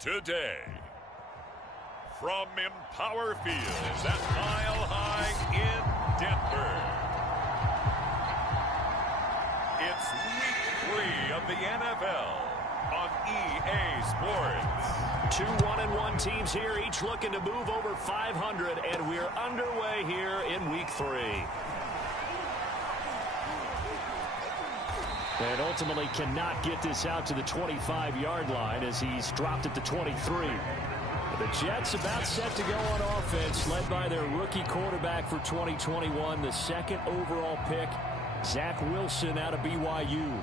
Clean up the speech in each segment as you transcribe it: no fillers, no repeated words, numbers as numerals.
today. From Empower Field at Mile High in Denver, it's Week 3 of the NFL on EA Sports. Two 1-1 teams here, each looking to move over 500, and we're underway here in Week 3. And ultimately cannot get this out to the 25-yard line as he's dropped it to 23. The Jets about set to go on offense, led by their rookie quarterback for 2021, the second overall pick, Zach Wilson out of BYU.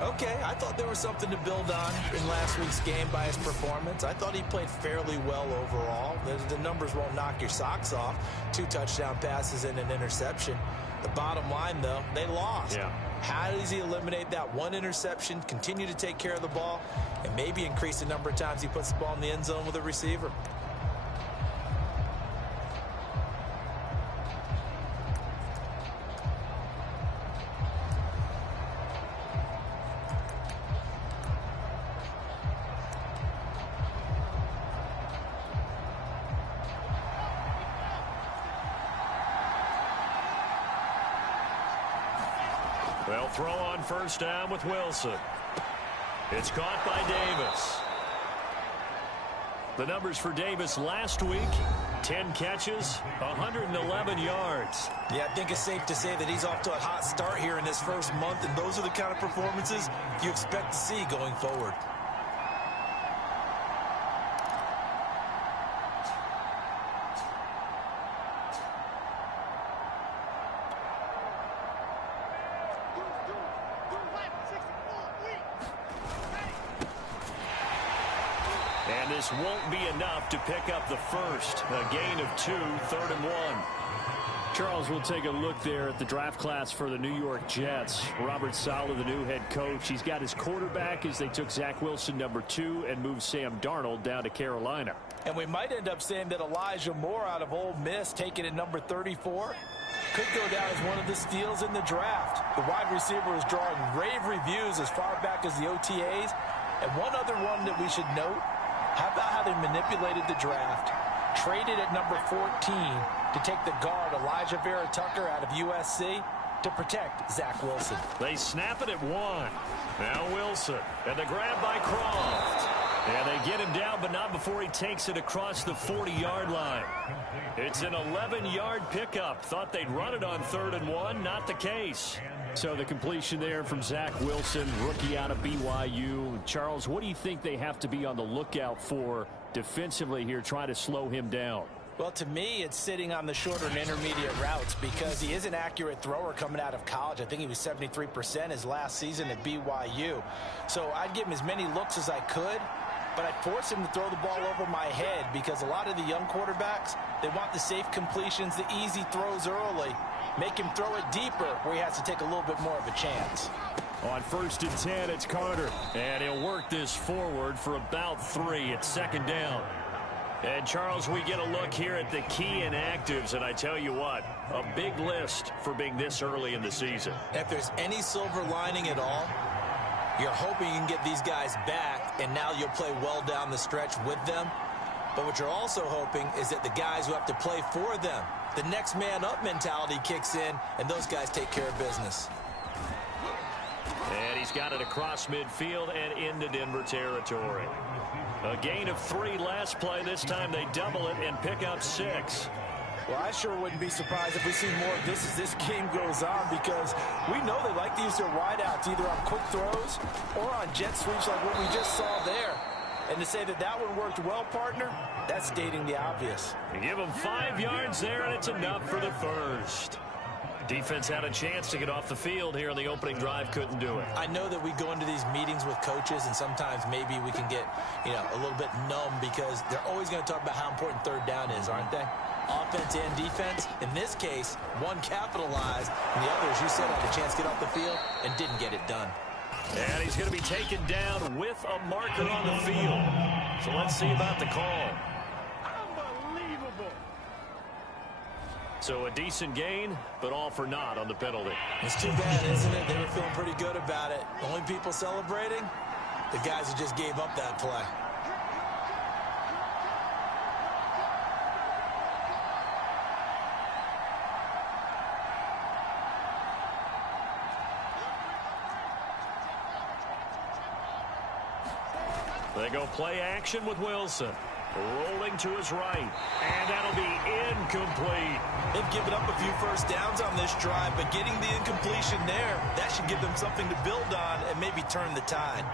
Okay, I thought there was something to build on in last week's game by his performance. I thought he played fairly well overall. The numbers won't knock your socks off. 2 touchdown passes and an interception. The bottom line, though, they lost. Yeah. How does he eliminate that one interception, continue to take care of the ball, and maybe increase the number of times he puts the ball in the end zone with a receiver? They'll throw on first down with Wilson. It's caught by Davis. The numbers for Davis last week, 10 catches, 111 yards. Yeah, I think it's safe to say that he's off to a hot start here in his first month, and those are the kind of performances you expect to see going forward. And this won't be enough to pick up the first. A gain of 2, 3rd and 1. Charles, will take a look there at the draft class for the New York Jets. Robert Saleh, the new head coach. He's got his quarterback as they took Zach Wilson, number 2, and moved Sam Darnold down to Carolina. And we might end up saying that Elijah Moore out of Ole Miss, taken at number 34, could go down as one of the steals in the draft. The wide receiver is drawing rave reviews as far back as the OTAs. And one other one that we should note, how about how they manipulated the draft, traded at number 14 to take the guard Elijah Vera Tucker out of USC to protect Zach Wilson. They snap it at 1. Now Wilson, and the grab by Croft. And they get him down, but not before he takes it across the 40-yard line. It's an 11-yard pickup. Thought they'd run it on 3rd and 1. Not the case. So the completion there from Zach Wilson, rookie out of BYU. Charles, what do you think they have to be on the lookout for defensively here, trying to slow him down? Well, to me, it's sitting on the shorter and intermediate routes because he is an accurate thrower coming out of college. I think he was 73% his last season at BYU. So I'd give him as many looks as I could, but I'd force him to throw the ball over my head because a lot of the young quarterbacks, they want the safe completions, the easy throws early. Make him throw it deeper where he has to take a little bit more of a chance. On 1st and 10, it's Carter. And he'll work this forward for about 3. It's 2nd down. And, Charles, we get a look here at the key inactives. And I tell you what, a big list for being this early in the season. If there's any silver lining at all, you're hoping you can get these guys back, and now you'll play well down the stretch with them. But what you're also hoping is that the guys who have to play for them, the next man up mentality kicks in, and those guys take care of business. And he's got it across midfield and into Denver territory. A gain of 3 last play. This time they double it and pick up 6. Well, I sure wouldn't be surprised if we see more of this as this game goes on because we know they like to use their wideouts either on quick throws or on jet sweeps like what we just saw there. And to say that that one worked well, partner, that's stating the obvious. You give them 5 yards there, and it's enough for the first. Defense had a chance to get off the field here on the opening drive, couldn't do it. I know that we go into these meetings with coaches, and sometimes maybe we can get, a little bit numb because they're always going to talk about how important 3rd down is, aren't they? Offense and defense. In this case, one capitalized, and the other, as you said, had a chance to get off the field and didn't get it done. And he's going to be taken down with a marker on the field. So let's see about the call. Unbelievable. So a decent gain, but all for naught on the penalty. It's too bad, isn't it? They were feeling pretty good about it. The only people celebrating, the guys who just gave up that play. They go play action with Wilson. Rolling to his right. And that'll be incomplete. They've given up a few first downs on this drive, but getting the incompletion there, that should give them something to build on and maybe turn the tide.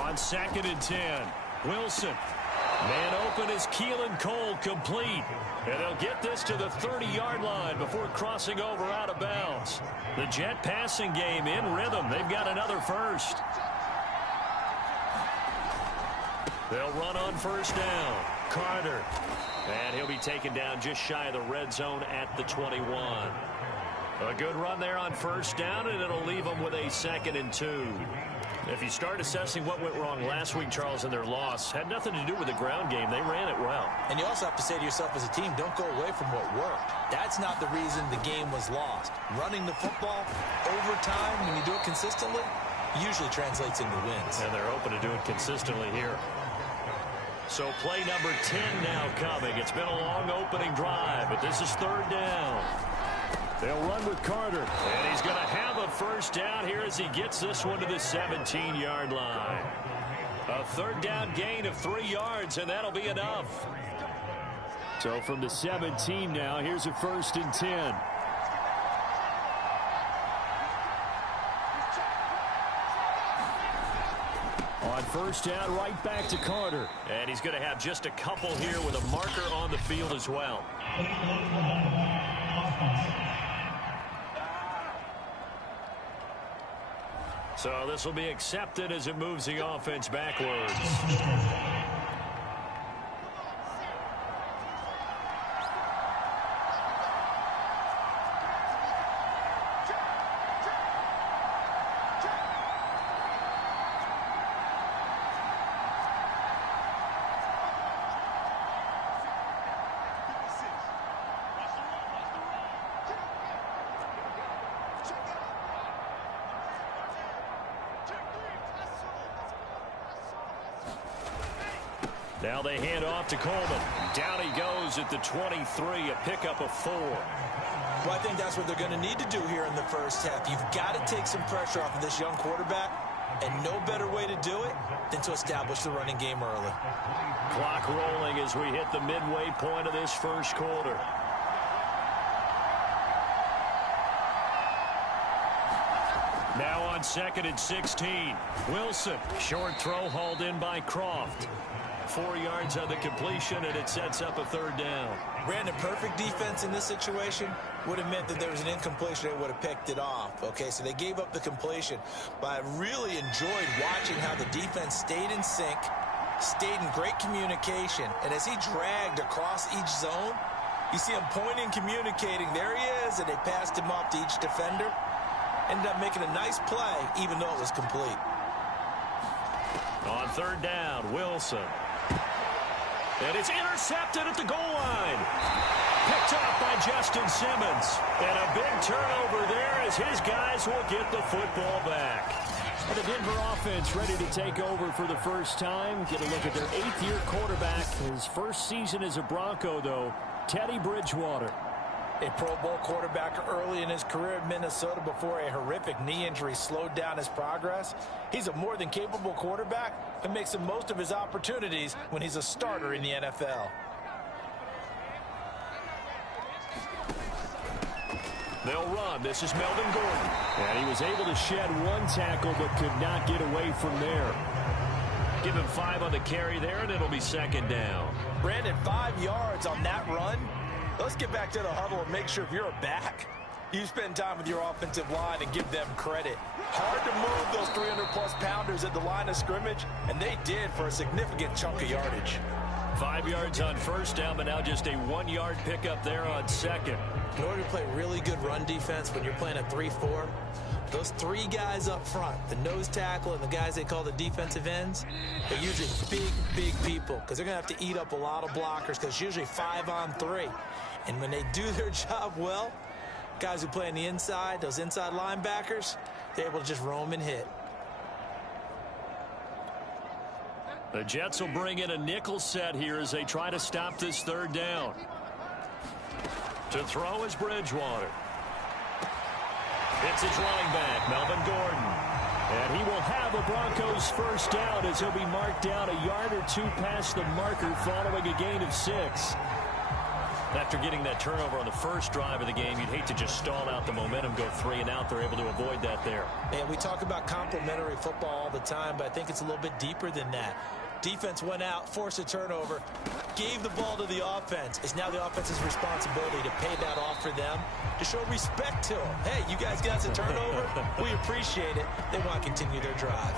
On 2nd and 10, Wilson. Man open is Keelan Cole, complete. And they'll get this to the 30-yard line before crossing over out of bounds. The Jet passing game in rhythm. They've got another first. They'll run on first down. Carter. And he'll be taken down just shy of the red zone at the 21. A good run there on first down, and it'll leave them with a 2nd and 2. If you start assessing what went wrong last week, Charles, in their loss, had nothing to do with the ground game. They ran it well. And you also have to say to yourself as a team, don't go away from what worked. That's not the reason the game was lost. Running the football over time, when you do it consistently, usually translates into wins. And they're open to do it consistently here. So play number 10 now coming. It's been a long opening drive, but this is 3rd down. They'll run with Carter, and he's going to have a first down here as he gets this one to the 17-yard line. A 3rd down gain of 3 yards, and that'll be enough. So from the 17 now, here's a 1st and 10. On first down, right back to Carter. And he's going to have just a couple here with a marker on the field as well. So this will be accepted as it moves the offense backwards. Now they hand off to Coleman. Down he goes at the 23, a pickup of 4. Well, I think that's what they're going to need to do here in the first half. You've got to take some pressure off of this young quarterback, and no better way to do it than to establish the running game early. Clock rolling as we hit the midway point of this first quarter. Now on 2nd and 16, Wilson. Short throw hauled in by Croft. 4 yards on the completion, and it sets up a 3rd down. Brandon, perfect defense in this situation would have meant that there was an incompletion. They would have picked it off. Okay, so they gave up the completion. But I really enjoyed watching how the defense stayed in sync, stayed in great communication. And as he dragged across each zone, you see him pointing, communicating. There he is, and they passed him off to each defender. Ended up making a nice play, even though it was complete. On 3rd down, Wilson. And it's intercepted at the goal line. Picked up by Justin Simmons. And a big turnover there as his guys will get the football back. And the Denver offense ready to take over for the first time. Get a look at their 8th-year quarterback. His first season as a Bronco, though, Teddy Bridgewater. A Pro Bowl quarterback early in his career in Minnesota before a horrific knee injury slowed down his progress. He's a more than capable quarterback and makes the most of his opportunities when he's a starter in the NFL. They'll run. This is Melvin Gordon. And he was able to shed 1 tackle but could not get away from there. Give him 5 on the carry there, and it'll be 2nd down. Brandon, 5 yards on that run. Let's get back to the huddle and make sure if you're a back, you spend time with your offensive line and give them credit. Hard to move those 300-plus pounders at the line of scrimmage, and they did for a significant chunk of yardage. 5 yards on first down, but now just a 1-yard pickup there on 2nd. In order to play really good run defense when you're playing a 3-4, those 3 guys up front, the nose tackle and the guys they call the defensive ends, they're usually big people because they're going to have to eat up a lot of blockers because it's usually 5 on 3. And when they do their job well, guys who play on the inside, those inside linebackers, they're able to just roam and hit. The Jets will bring in a nickel set here as they try to stop this 3rd down. To throw is Bridgewater. It's his running back, Melvin Gordon. And he will have a Broncos first down as he'll be marked down a yard or two past the marker following a gain of 6. After getting that turnover on the first drive of the game, you'd hate to just stall out the momentum, go 3 and out. They're able to avoid that there. And we talk about complementary football all the time, but I think it's a little bit deeper than that. Defense went out, forced a turnover, gave the ball to the offense. It's now the offense's responsibility to pay that off for them, to show respect to them. Hey, you guys got us a turnover? We appreciate it. They want to continue their drive.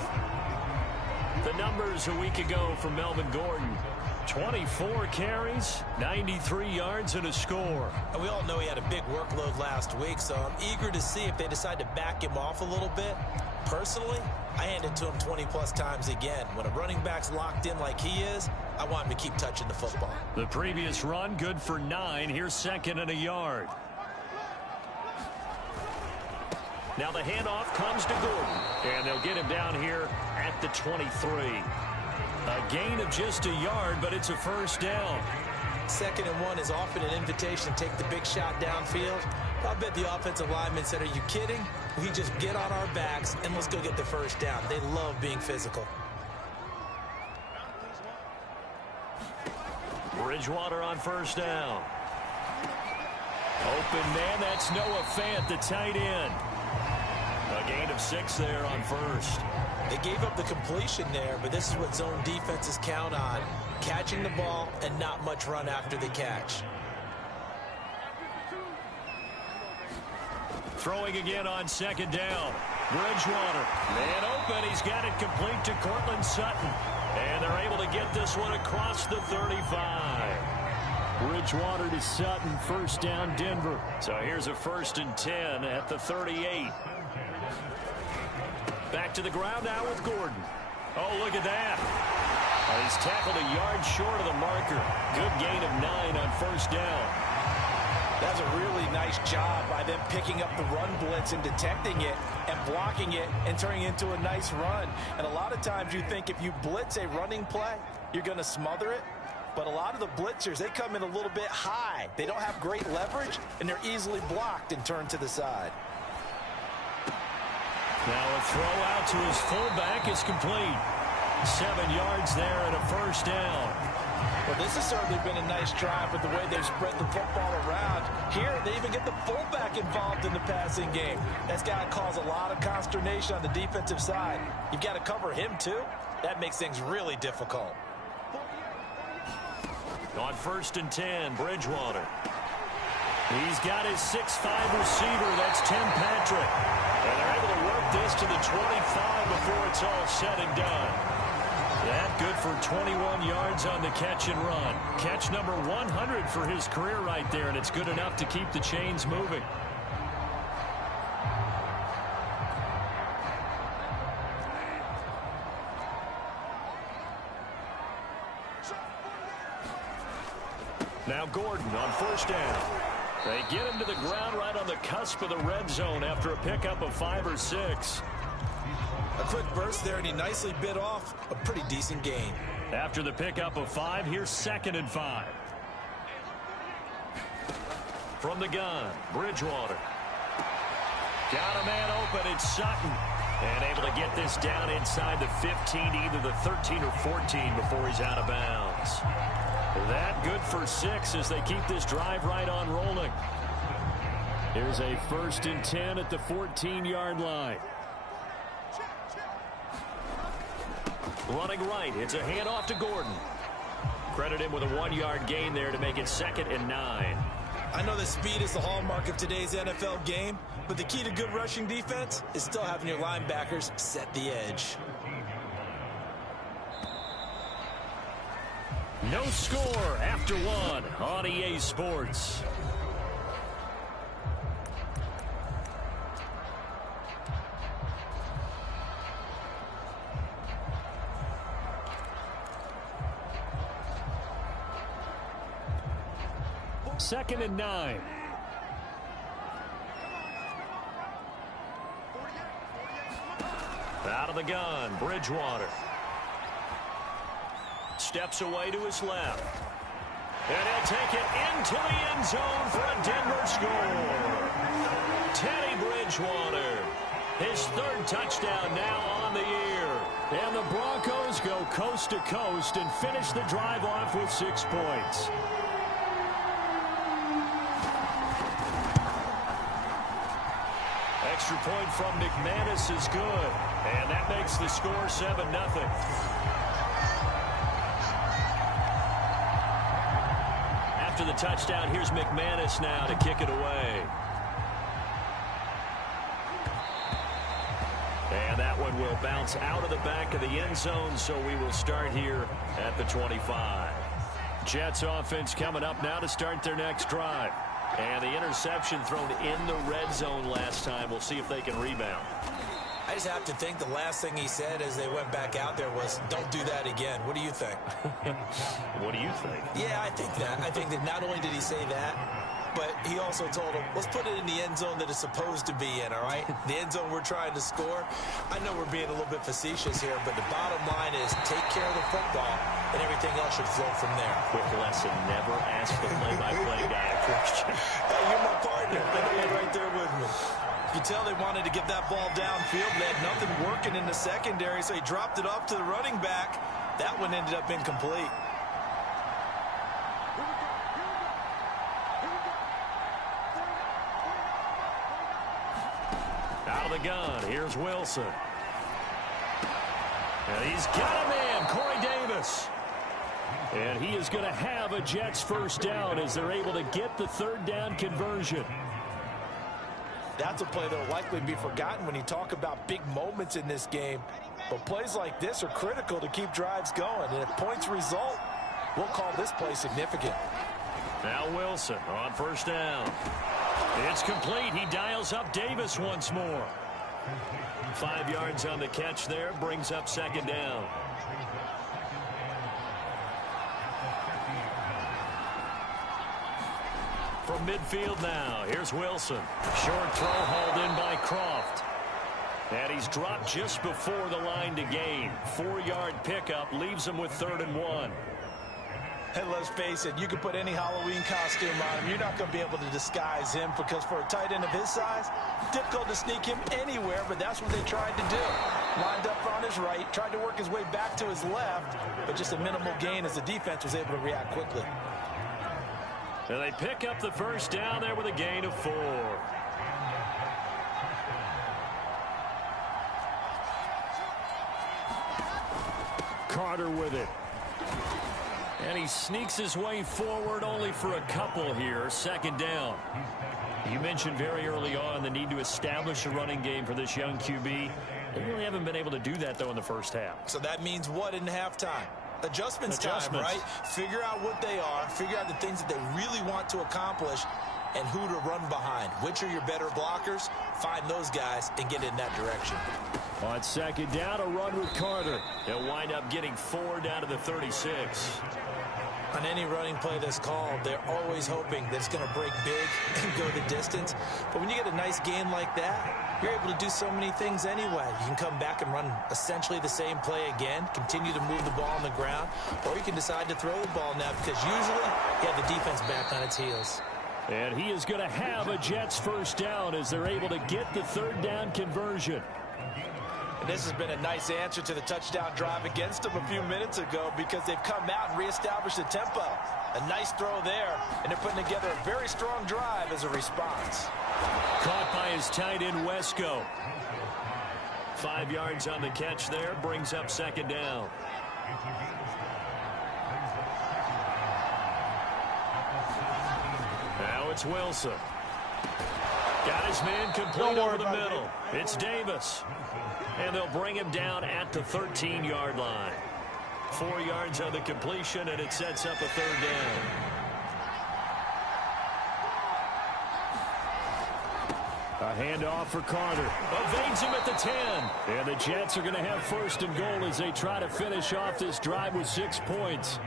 The numbers a week ago from Melvin Gordon. 24 carries, 93 yards, and a score. And we all know he had a big workload last week, so I'm eager to see if they decide to back him off a little bit. Personally, I hand it to him 20-plus times again. When a running back's locked in like he is, I want him to keep touching the football. The previous run, good for 9. Here's 2nd and a yard. Now the handoff comes to Gordon, and they'll get him down here at the 23. A gain of just a yard, but it's a first down. 2nd and 1 is often an invitation to take the big shot downfield. I bet the offensive lineman said, are you kidding? We just get on our backs and let's go get the first down. They love being physical. Bridgewater on first down. Open man, that's Noah Fant, the tight end. A gain of 6 there on first. They gave up the completion there, but this is what zone defenses count on. Catching the ball and not much run after the catch. Throwing again on 2nd down. Bridgewater. Man open. He's got it complete to Cortland Sutton. And they're able to get this one across the 35. Bridgewater to Sutton. First down, Denver. So here's a 1st and 10 at the 38. Back to the ground now with Gordon. Oh, look at that. He's tackled a yard short of the marker. Good gain of 9 on first down. That's a really nice job by them picking up the run blitz and detecting it and blocking it and turning it into a nice run. And a lot of times you think if you blitz a running play, you're going to smother it. But a lot of the blitzers, they come in a little bit high. They don't have great leverage, and they're easily blocked and turned to the side. Now a throw out to his fullback is complete. 7 yards there and a first down. Well, this has certainly been a nice drive with the way they've spread the football around. Here, they even get the fullback involved in the passing game. That's got to cause a lot of consternation on the defensive side. You've got to cover him, too. That makes things really difficult. On 1st and 10, Bridgewater. He's got his 6'5 receiver. That's Tim Patrick. And they're able to work this to the 25 before it's all said and done. That good for 21 yards on the catch and run. Catch number 100 for his career right there, and it's good enough to keep the chains moving. Now Gordon on first down. They get him to the ground right on the cusp of the red zone after a pickup of 5 or 6. A quick burst there, and he nicely bit off a pretty decent gain. After the pickup of 5, here's 2nd and 5. From the gun, Bridgewater. Got a man open, it's Sutton. And able to get this down inside the 15, either the 13 or 14 before he's out of bounds. That good for 6 as they keep this drive right on rolling. Here's a 1st and 10 at the 14-yard line. Running right, it's a handoff to Gordon. Credit him with a 1-yard gain there to make it 2nd and 9. I know that speed is the hallmark of today's NFL game, but the key to good rushing defense is still having your linebackers set the edge. No score after 1 on EA Sports. Second and 9. Out of the gun, Bridgewater. Steps away to his left. And he'll take it into the end zone for a Denver score. Teddy Bridgewater, his third touchdown now on the year. And the Broncos go coast to coast and finish the drive off with 6 points. Extra point from McManus is good. And that makes the score 7-0. After the touchdown, here's McManus now to kick it away. And that one will bounce out of the back of the end zone, so we will start here at the 25. Jets offense coming up now to start their next drive. And the interception thrown in the red zone last time. We'll see if they can rebound. I just have to think the last thing he said as they went back out there was, don't do that again. What do you think? What do you think? Yeah, I think that. I think that not only did he say that, but he also told him, let's put it in the end zone that it's supposed to be in, all right? The end zone we're trying to score. I know we're being a little bit facetious here, but the bottom line is take care of the football, and everything else should flow from there. Quick lesson, never ask the play-by-play guy a question. Hey, you're my partner. I know you're right there with me. You tell they wanted to get that ball downfield. They had nothing working in the secondary, so he dropped it off to the running back. That one ended up incomplete. Out of the gun, here's Wilson. And he's got a man, Corey Davis. And he is going to have a Jets first down as they're able to get the third down conversion. That's a play that will likely be forgotten when you talk about big moments in this game. But plays like this are critical to keep drives going. And if points result, we'll call this play significant. Now Wilson on first down. It's complete. He dials up Davis once more. 5 yards on the catch there. Brings up second down. From midfield now, here's Wilson. Short throw hauled in by Croft. And he's dropped just before the line to gain. 4-yard pickup leaves him with 3rd and 1. Hey, let's face it, you can put any Halloween costume on him. You're not going to be able to disguise him because for a tight end of his size, difficult to sneak him anywhere, but that's what they tried to do. Lined up on his right, tried to work his way back to his left, but just a minimal gain as the defense was able to react quickly. And they pick up the first down there with a gain of 4. Carter with it. And he sneaks his way forward only for a couple here. Second down. You mentioned very early on the need to establish a running game for this young QB. They really haven't been able to do that, though, in the first half. So that means what in halftime? Adjustments time, right? Figure out what they are. Figure out the things that they really want to accomplish and who to run behind. Which are your better blockers? Find those guys and get in that direction. On second down, a run with Carter. They'll wind up getting 4 down to the 36. On any running play that's called, they're always hoping that it's going to break big and go the distance. But when you get a nice gain like that, you're able to do so many things anyway. You can come back and run essentially the same play again, continue to move the ball on the ground, or you can decide to throw the ball now because usually you have the defense back on its heels. And he is going to have a Jets first down as they're able to get the third down conversion. And this has been a nice answer to the touchdown drive against them a few minutes ago because they've come out and reestablished the tempo. A nice throw there, and they're putting together a very strong drive as a response. Caught by his tight end, Wesco. 5 yards on the catch there, brings up second down. Now it's Wilson. Got his man complete over the middle. It's Davis. And they'll bring him down at the 13-yard line. 4 yards on the completion, and it sets up a third down. A handoff for Carter. Evades him at the 10. And the Jets are going to have first and goal as they try to finish off this drive with 6 points.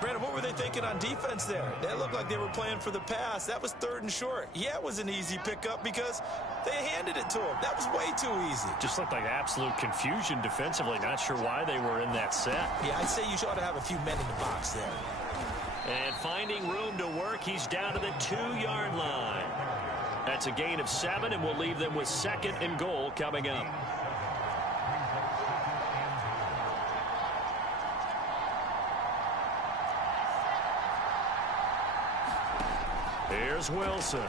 Brandon, what were they thinking on defense there? That looked like they were playing for the pass. That was 3rd and short. Yeah, it was an easy pickup because they handed it to him. That was way too easy. Just looked like absolute confusion defensively. Not sure why they were in that set. Yeah, I'd say you ought to have a few men in the box there. And finding room to work, he's down to the 2-yard line. That's a gain of 7, and we'll leave them with 2nd and goal coming up. Here's Wilson.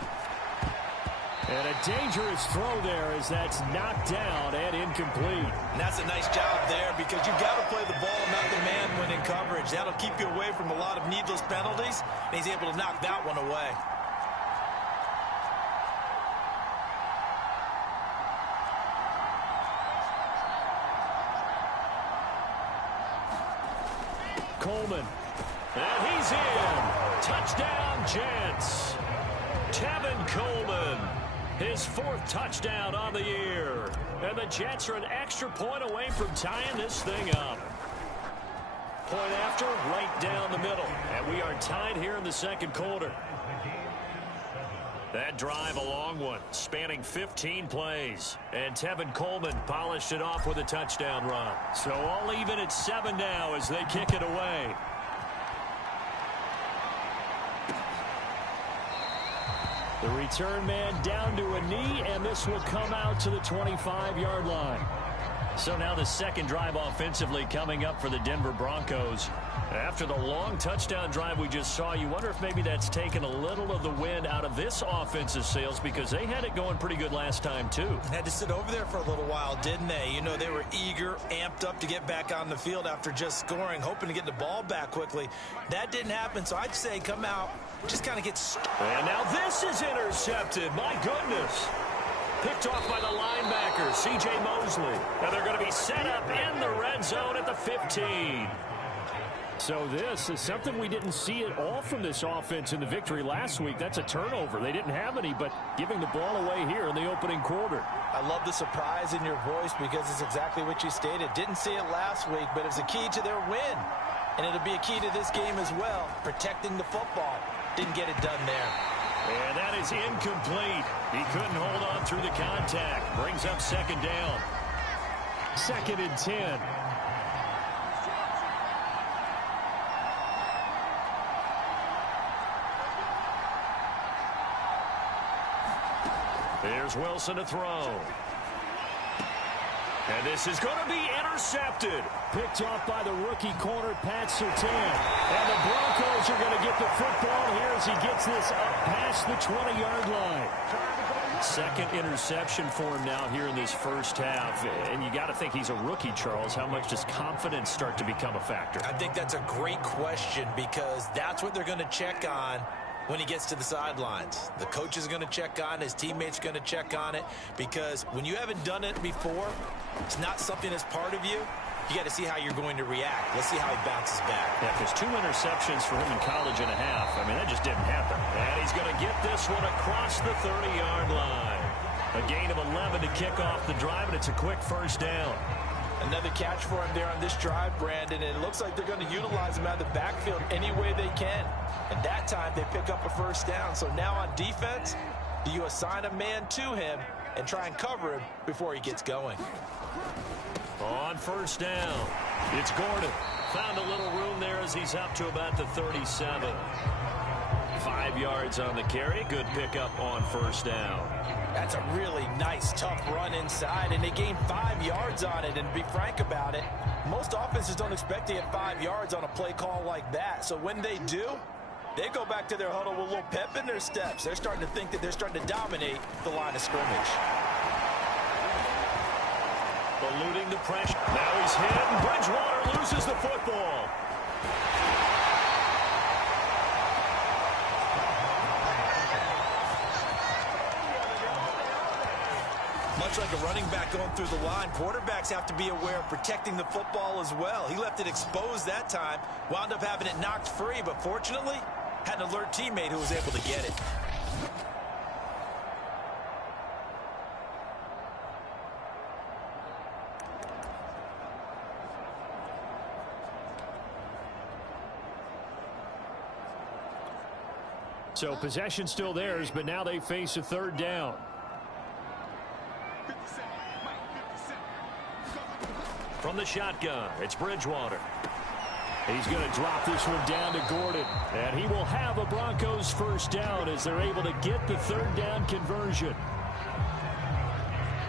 And a dangerous throw there as that's knocked down and incomplete. And that's a nice job there because you've got to play the ball and not the man when in coverage. That'll keep you away from a lot of needless penalties, and he's able to knock that one away. Coleman. And he's in. Touchdown, Jets. Tevin Coleman. His 4th touchdown on the year. And the Jets are an extra point away from tying this thing up. Point after, right down the middle. And we are tied here in the 2nd quarter. That drive, a long one, spanning 15 plays. And Tevin Coleman polished it off with a touchdown run. So all even at 7 now as they kick it away. The return man down to a knee, and this will come out to the 25-yard line. So now the 2nd drive offensively coming up for the Denver Broncos. After the long touchdown drive we just saw, you wonder if maybe that's taken a little of the wind out of this offensive sails because they had it going pretty good last time too. Had to sit over there for a little while, didn't they? You know, they were eager, amped up to get back on the field after just scoring, hoping to get the ball back quickly. That didn't happen, so I'd say come out, just kind of get started. And now this is intercepted. My goodness. Picked off by the linebacker, C.J. Mosley. And they're going to be set up in the red zone at the 15. So this is something we didn't see at all from this offense in the victory last week. That's a turnover. They didn't have any, but giving the ball away here in the opening quarter. I love the surprise in your voice because it's exactly what you stated. Didn't see it last week, but it was a key to their win. And it'll be a key to this game as well, protecting the football. Didn't get it done there. And that is incomplete. He couldn't hold on through the contact. Brings up 2nd down. 2nd and 10. Here's Wilson to throw. And this is going to be intercepted. Picked off by the rookie corner, Pat Surtain. And the Broncos are going to get the football here as he gets this up past the 20-yard line. 2nd interception for him now here in this first half. And you got to think he's a rookie, Charles. How much does confidence start to become a factor? I think that's a great question because that's what they're going to check on when he gets to the sidelines. The coach is going to check on it. His teammates are going to check on it because when you haven't done it before, it's not something that's part of you. You got to see how you're going to react. Let's see how he bounces back. Yeah, because 2 interceptions for him in college and a half. I mean, that just didn't happen. And he's going to get this one across the 30-yard line. A gain of 11 to kick off the drive, and it's a quick 1st down. Another catch for him there on this drive, Brandon, and it looks like they're going to utilize him out of the backfield any way they can. And that time they pick up a 1st down. So now on defense, do you assign a man to him and try and cover him before he gets going? On 1st down, it's Gordon. Found a little room there as he's up to about the 37. 5 yards on the carry. Good pickup on 1st down. That's a really nice, tough run inside, and they gained 5 yards on it. And to be frank about it, most offenses don't expect to get 5 yards on a play call like that. So when they do, they go back to their huddle with a little pep in their steps. They're starting to think that they're starting to dominate the line of scrimmage. Eluding the pressure. Now he's hit, and Bridgewater loses the football. Much like a running back going through the line, quarterbacks have to be aware of protecting the football as well. He left it exposed that time, wound up having it knocked free, but fortunately, had an alert teammate who was able to get it. So possession still theirs, but now they face a 3rd down. From the shotgun, it's Bridgewater. He's going to drop this one down to Gordon. And he will have a Broncos first down as they're able to get the third down conversion.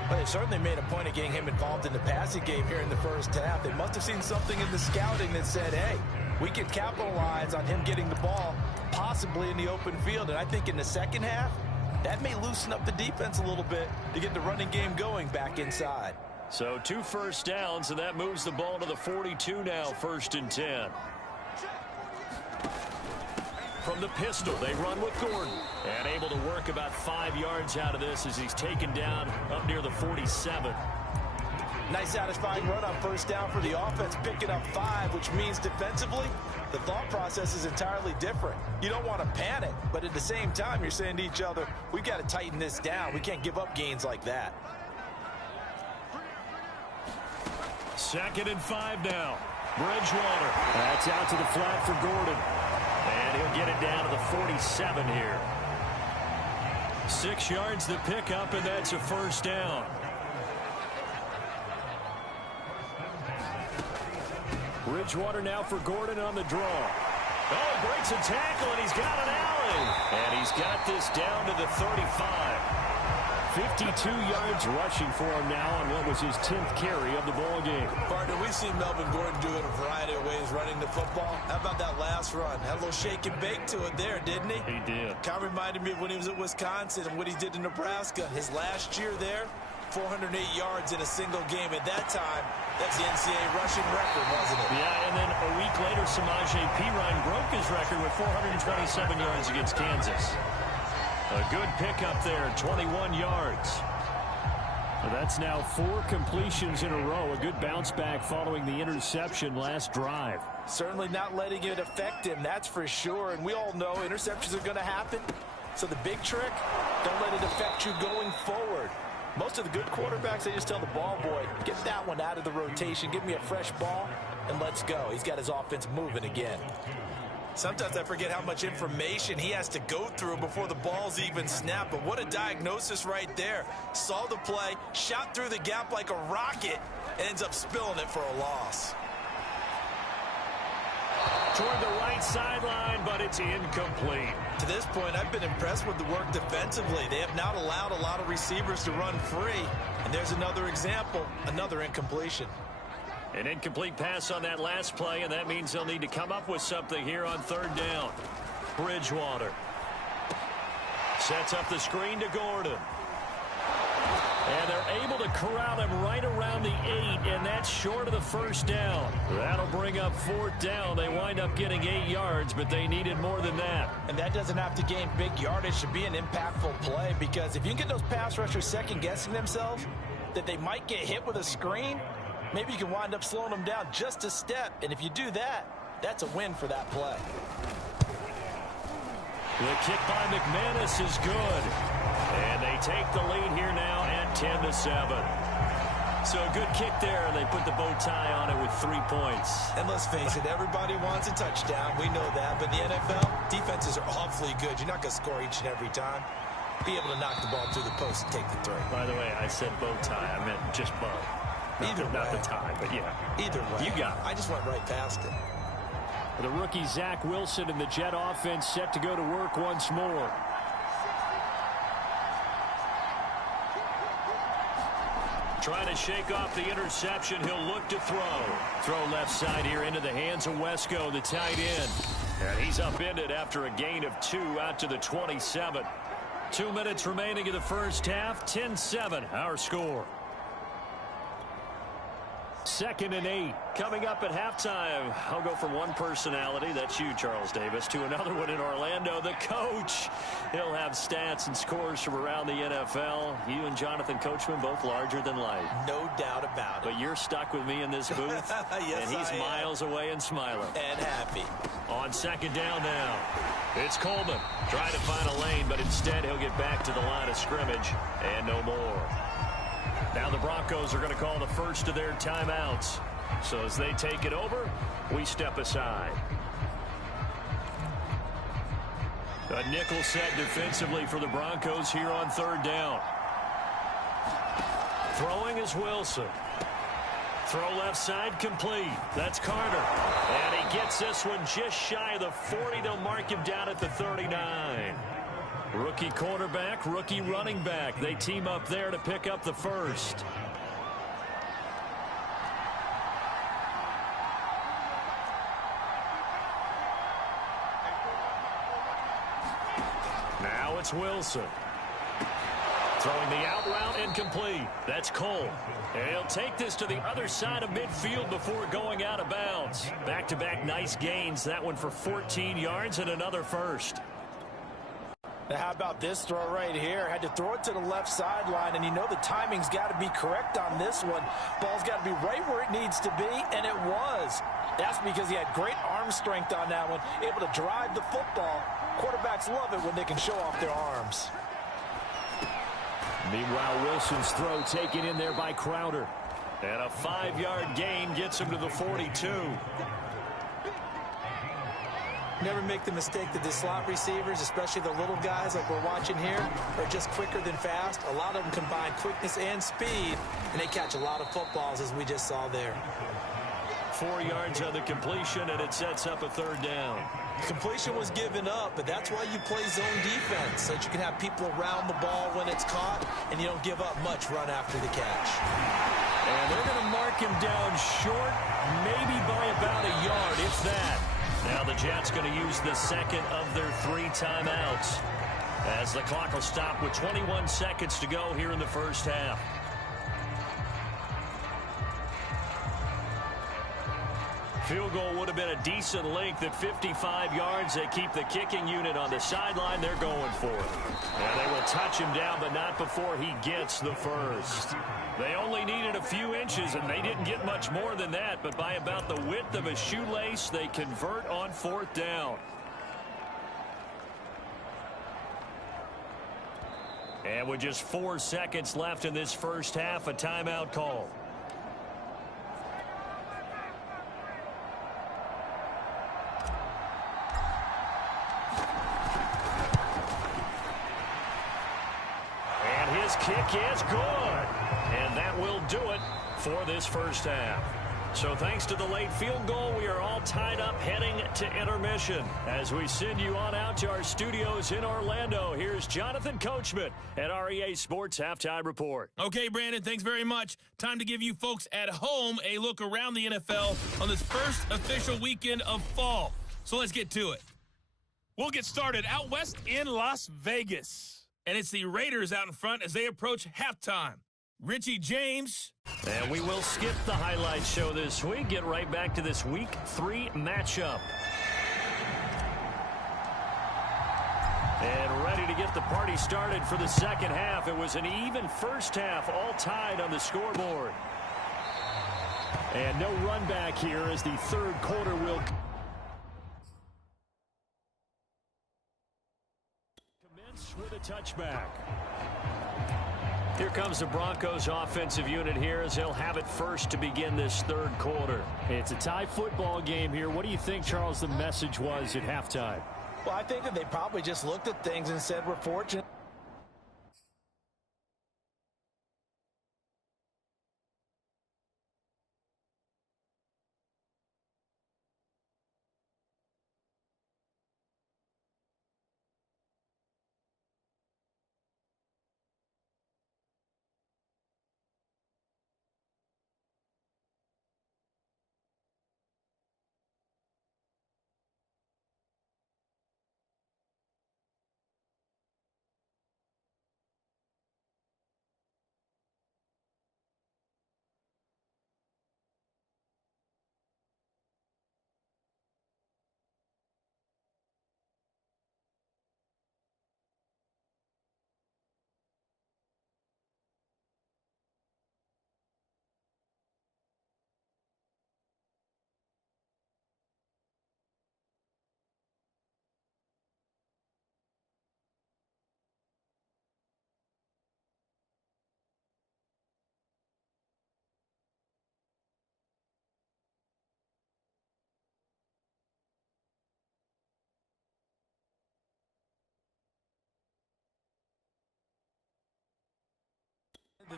Well, they certainly made a point of getting him involved in the passing game here in the first half. They must have seen something in the scouting that said, hey, we can capitalize on him getting the ball possibly in the open field. And I think in the second half, that may loosen up the defense a little bit to get the running game going back inside. So 2 first downs, and that moves the ball to the 42 now, 1st and 10. From the pistol, they run with Gordon. And able to work about 5 yards out of this as he's taken down up near the 47. Nice satisfying run on first down for the offense, picking up 5, which means defensively, the thought process is entirely different. You don't want to panic, but at the same time, you're saying to each other, we've got to tighten this down. We can't give up gains like that. 2nd and 5 now. Bridgewater. That's out to the flat for Gordon. And he'll get it down to the 47 here. 6 yards to pick up, and that's a first down. Bridgewater now for Gordon on the draw. Oh, breaks a tackle, and he's got an alley. And he's got this down to the 35. 52 yards rushing for him now on what was his 10th carry of the ball game. Partner, we've seen Melvin Gordon do it a variety of ways running the football. How about that last run? Had a little shake and bake to it there, didn't he? He did. Kind of reminded me of when he was at Wisconsin and what he did in Nebraska. His last year there, 408 yards in a single game. At that time, that's the NCAA rushing record, wasn't it? Yeah, and then a week later, Samaje Perine broke his record with 427 yards against Kansas. A good pickup there, 21 yards. So that's now 4 completions in a row. A good bounce back following the interception last drive. Certainly not letting it affect him, that's for sure. And we all know interceptions are going to happen. So the big trick, don't let it affect you going forward. Most of the good quarterbacks, they just tell the ball boy, get that one out of the rotation, give me a fresh ball, and let's go. He's got his offense moving again. Sometimes I forget how much information he has to go through before the ball's even snapped. But what a diagnosis right there. Saw the play, shot through the gap like a rocket, and ends up spilling it for a loss. Toward the right sideline, but it's incomplete. To this point, I've been impressed with the work defensively. They have not allowed a lot of receivers to run free. And there's another example, another incompletion. An incomplete pass on that last play, and that means they'll need to come up with something here on 3rd down. Bridgewater sets up the screen to Gordon. And they're able to corral him right around the 8, and that's short of the first down. That'll bring up 4th down. They wind up getting 8 yards, but they needed more than that. And that doesn't have to gain big yardage to be an impactful play, because if you can get those pass rushers second-guessing themselves that they might get hit with a screen, maybe you can wind up slowing them down just a step. And if you do that, that's a win for that play. The kick by McManus is good. And they take the lead here now at 10-7. So a good kick there, and they put the bow tie on it with 3 points. And let's face it, everybody wants a touchdown. We know that. But in the NFL, defenses are awfully good. You're not going to score each and every time. Be able to knock the ball through the post and take the throw. By the way, I said bow tie. I meant just bow. Not the tie, but yeah. Either way. You got it. I just went right past it. The rookie Zach Wilson and the Jet offense set to go to work once more. Trying to shake off the interception. He'll look to throw. Throw left side here into the hands of Wesco, the tight end. And he's upended after a gain of 2 out to the 27. 2 minutes remaining in the first half. 10-7, our score. 2nd and 8. Coming up at halftime, I'll go from one personality, that's you, Charles Davis, to another one in Orlando, the coach. He'll have stats and scores from around the NFL. You and Jonathan Coachman, both larger than life. No doubt about it. But you're stuck with me in this booth. Yes, and he's miles away and smiling. And happy. On 2nd down now. It's Coleman. Trying to find a lane, but instead he'll get back to the line of scrimmage. And no more. Now the Broncos are going to call the first of their timeouts. So as they take it over, we step aside. A nickel set defensively for the Broncos here on 3rd down. Throwing is Wilson. Throw left side complete. That's Carter. And he gets this one just shy of the 40. They'll mark him down at the 39. Rookie quarterback, rookie running back. They team up there to pick up the first. Now it's Wilson. Throwing the out route incomplete. That's Cole. And he'll take this to the other side of midfield before going out of bounds. Back-to-back nice gains. That one for 14 yards and another first. Now how about this throw right here? Had to throw it to the left sideline, and you know the timing's got to be correct on this one. Ball's got to be right where it needs to be, and it was. That's because he had great arm strength on that one, able to drive the football. Quarterbacks love it when they can show off their arms. Meanwhile, Wilson's throw taken in there by Crowder. And a 5-yard gain gets him to the 42. Never make the mistake that the slot receivers, especially the little guys like we're watching here, are just quicker than fast. A lot of them combine quickness and speed, and they catch a lot of footballs, as we just saw there. 4 yards on the completion, and it sets up a third down. Completion was given up, but that's why you play zone defense, so that you can have people around the ball when it's caught, and you don't give up much run after the catch. And they're going to mark him down short, maybe by about a yard, if that. Now the Jets going to use the second of their 3 timeouts, as the clock will stop with 21 seconds to go here in the first half. Field goal would have been a decent length at 55 yards. They keep the kicking unit on the sideline. They're going for it. Now they will touch him down, but not before he gets the first. They only needed a few inches, and they didn't get much more than that. But by about the width of a shoelace, they convert on 4th down. And with just 4 seconds left in this first half, a timeout call. Kick is good, and that will do it for this first half. So thanks to the late field goal, we are all tied up heading to intermission. As we send you on out to our studios in Orlando, here's Jonathan Coachman at REA Sports Halftime Report. Okay, Brandon, thanks very much. Time to give you folks at home a look around the NFL on this first official weekend of fall. So let's get to it. We'll get started out west in Las Vegas. And it's the Raiders out in front as they approach halftime. Richie James. And we will skip the highlight show this week. Get right back to this Week 3 matchup. And ready to get the party started for the second half. It was an even first half, all tied on the scoreboard. And no run back here as the third quarter will with a touchback. Here comes the Broncos offensive unit here as they'll have it first to begin this third quarter. It's a tie football game here. What do you think, Charles, the message was at halftime? Well, I think that they probably just looked at things and said, we're fortunate.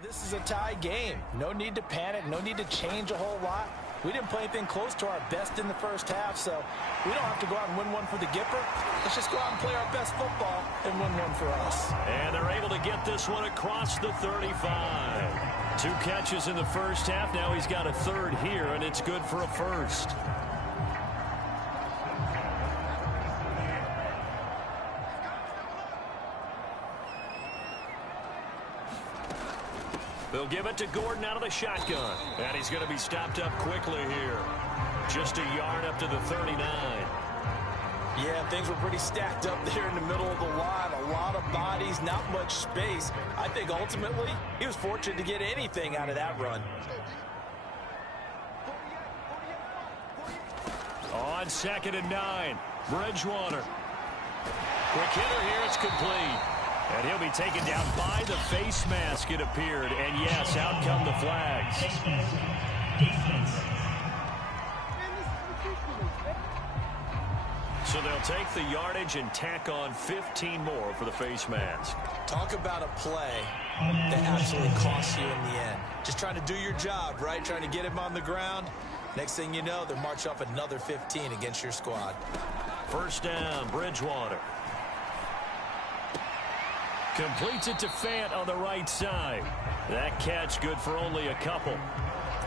This is a tie game. No need to panic. No need to change a whole lot. We didn't play anything close to our best in the first half, so we don't have to go out and win one for the Gipper. Let's just go out and play our best football and win one for us. And they're able to get this one across the 35. 2 catches in the first half. Now he's got a third here, and it's good for a first. They'll give it to Gordon out of the shotgun. And he's going to be stopped up quickly here. Just a yard up to the 39. Yeah, things were pretty stacked up there in the middle of the line. A lot of bodies, not much space. I think ultimately he was fortunate to get anything out of that run. On 2nd and 9, Bridgewater. Quick hitter here, it's complete. And he'll be taken down by the face mask, it appeared. And yes, out come the flags. So they'll take the yardage and tack on 15 more for the face mask. Talk about a play that absolutely costs you in the end. Just trying to do your job, right? Trying to get him on the ground. Next thing you know, they're marching off another 15 against your squad. First down, Bridgewater. Completes it to Fant on the right side. That catch good for only a couple.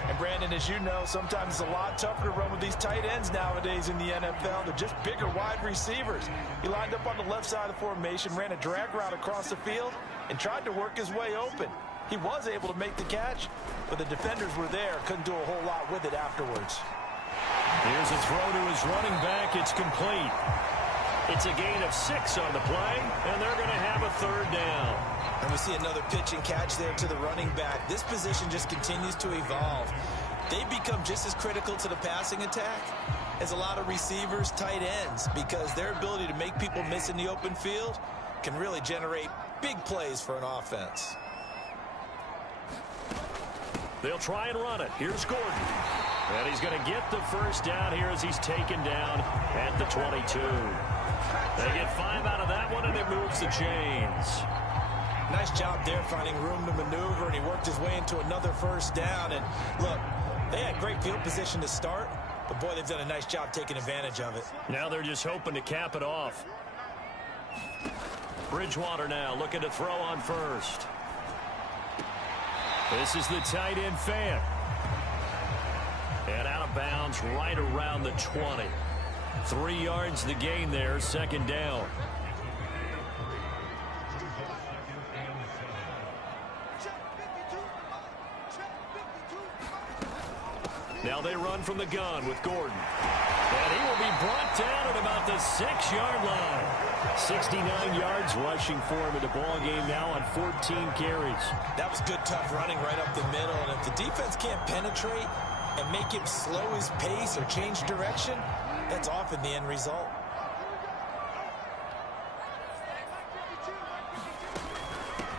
And Brandon, as you know, sometimes it's a lot tougher to run with these tight ends nowadays in the NFL. They're just bigger wide receivers. He lined up on the left side of the formation, ran a drag route across the field, and tried to work his way open. He was able to make the catch, but the defenders were there, couldn't do a whole lot with it afterwards. Here's a throw to his running back. It's complete. It's a gain of 6 on the play, and they're going to have a third down. And we see another pitch and catch there to the running back. This position just continues to evolve. They become just as critical to the passing attack as a lot of receivers, tight ends, because their ability to make people miss in the open field can really generate big plays for an offense. They'll try and run it. Here's Gordon. And he's going to get the first down here as he's taken down at the 22. They get 5 out of that one, and it moves the chains. Nice job there finding room to maneuver, and he worked his way into another first down. And look, they had great field position to start, but boy, they've done a nice job taking advantage of it. Now they're just hoping to cap it off. Bridgewater now looking to throw on first. This is the tight end Fant. And out of bounds right around the 20. 3 yards the gain there, second down. Now they run from the gun with Gordon. And he will be brought down at about the 6-yard line. 69 yards rushing for him in the ball game now on 14 carries. That was good, tough running right up the middle. And if the defense can't penetrate and make him slow his pace or change direction, that's often the end result.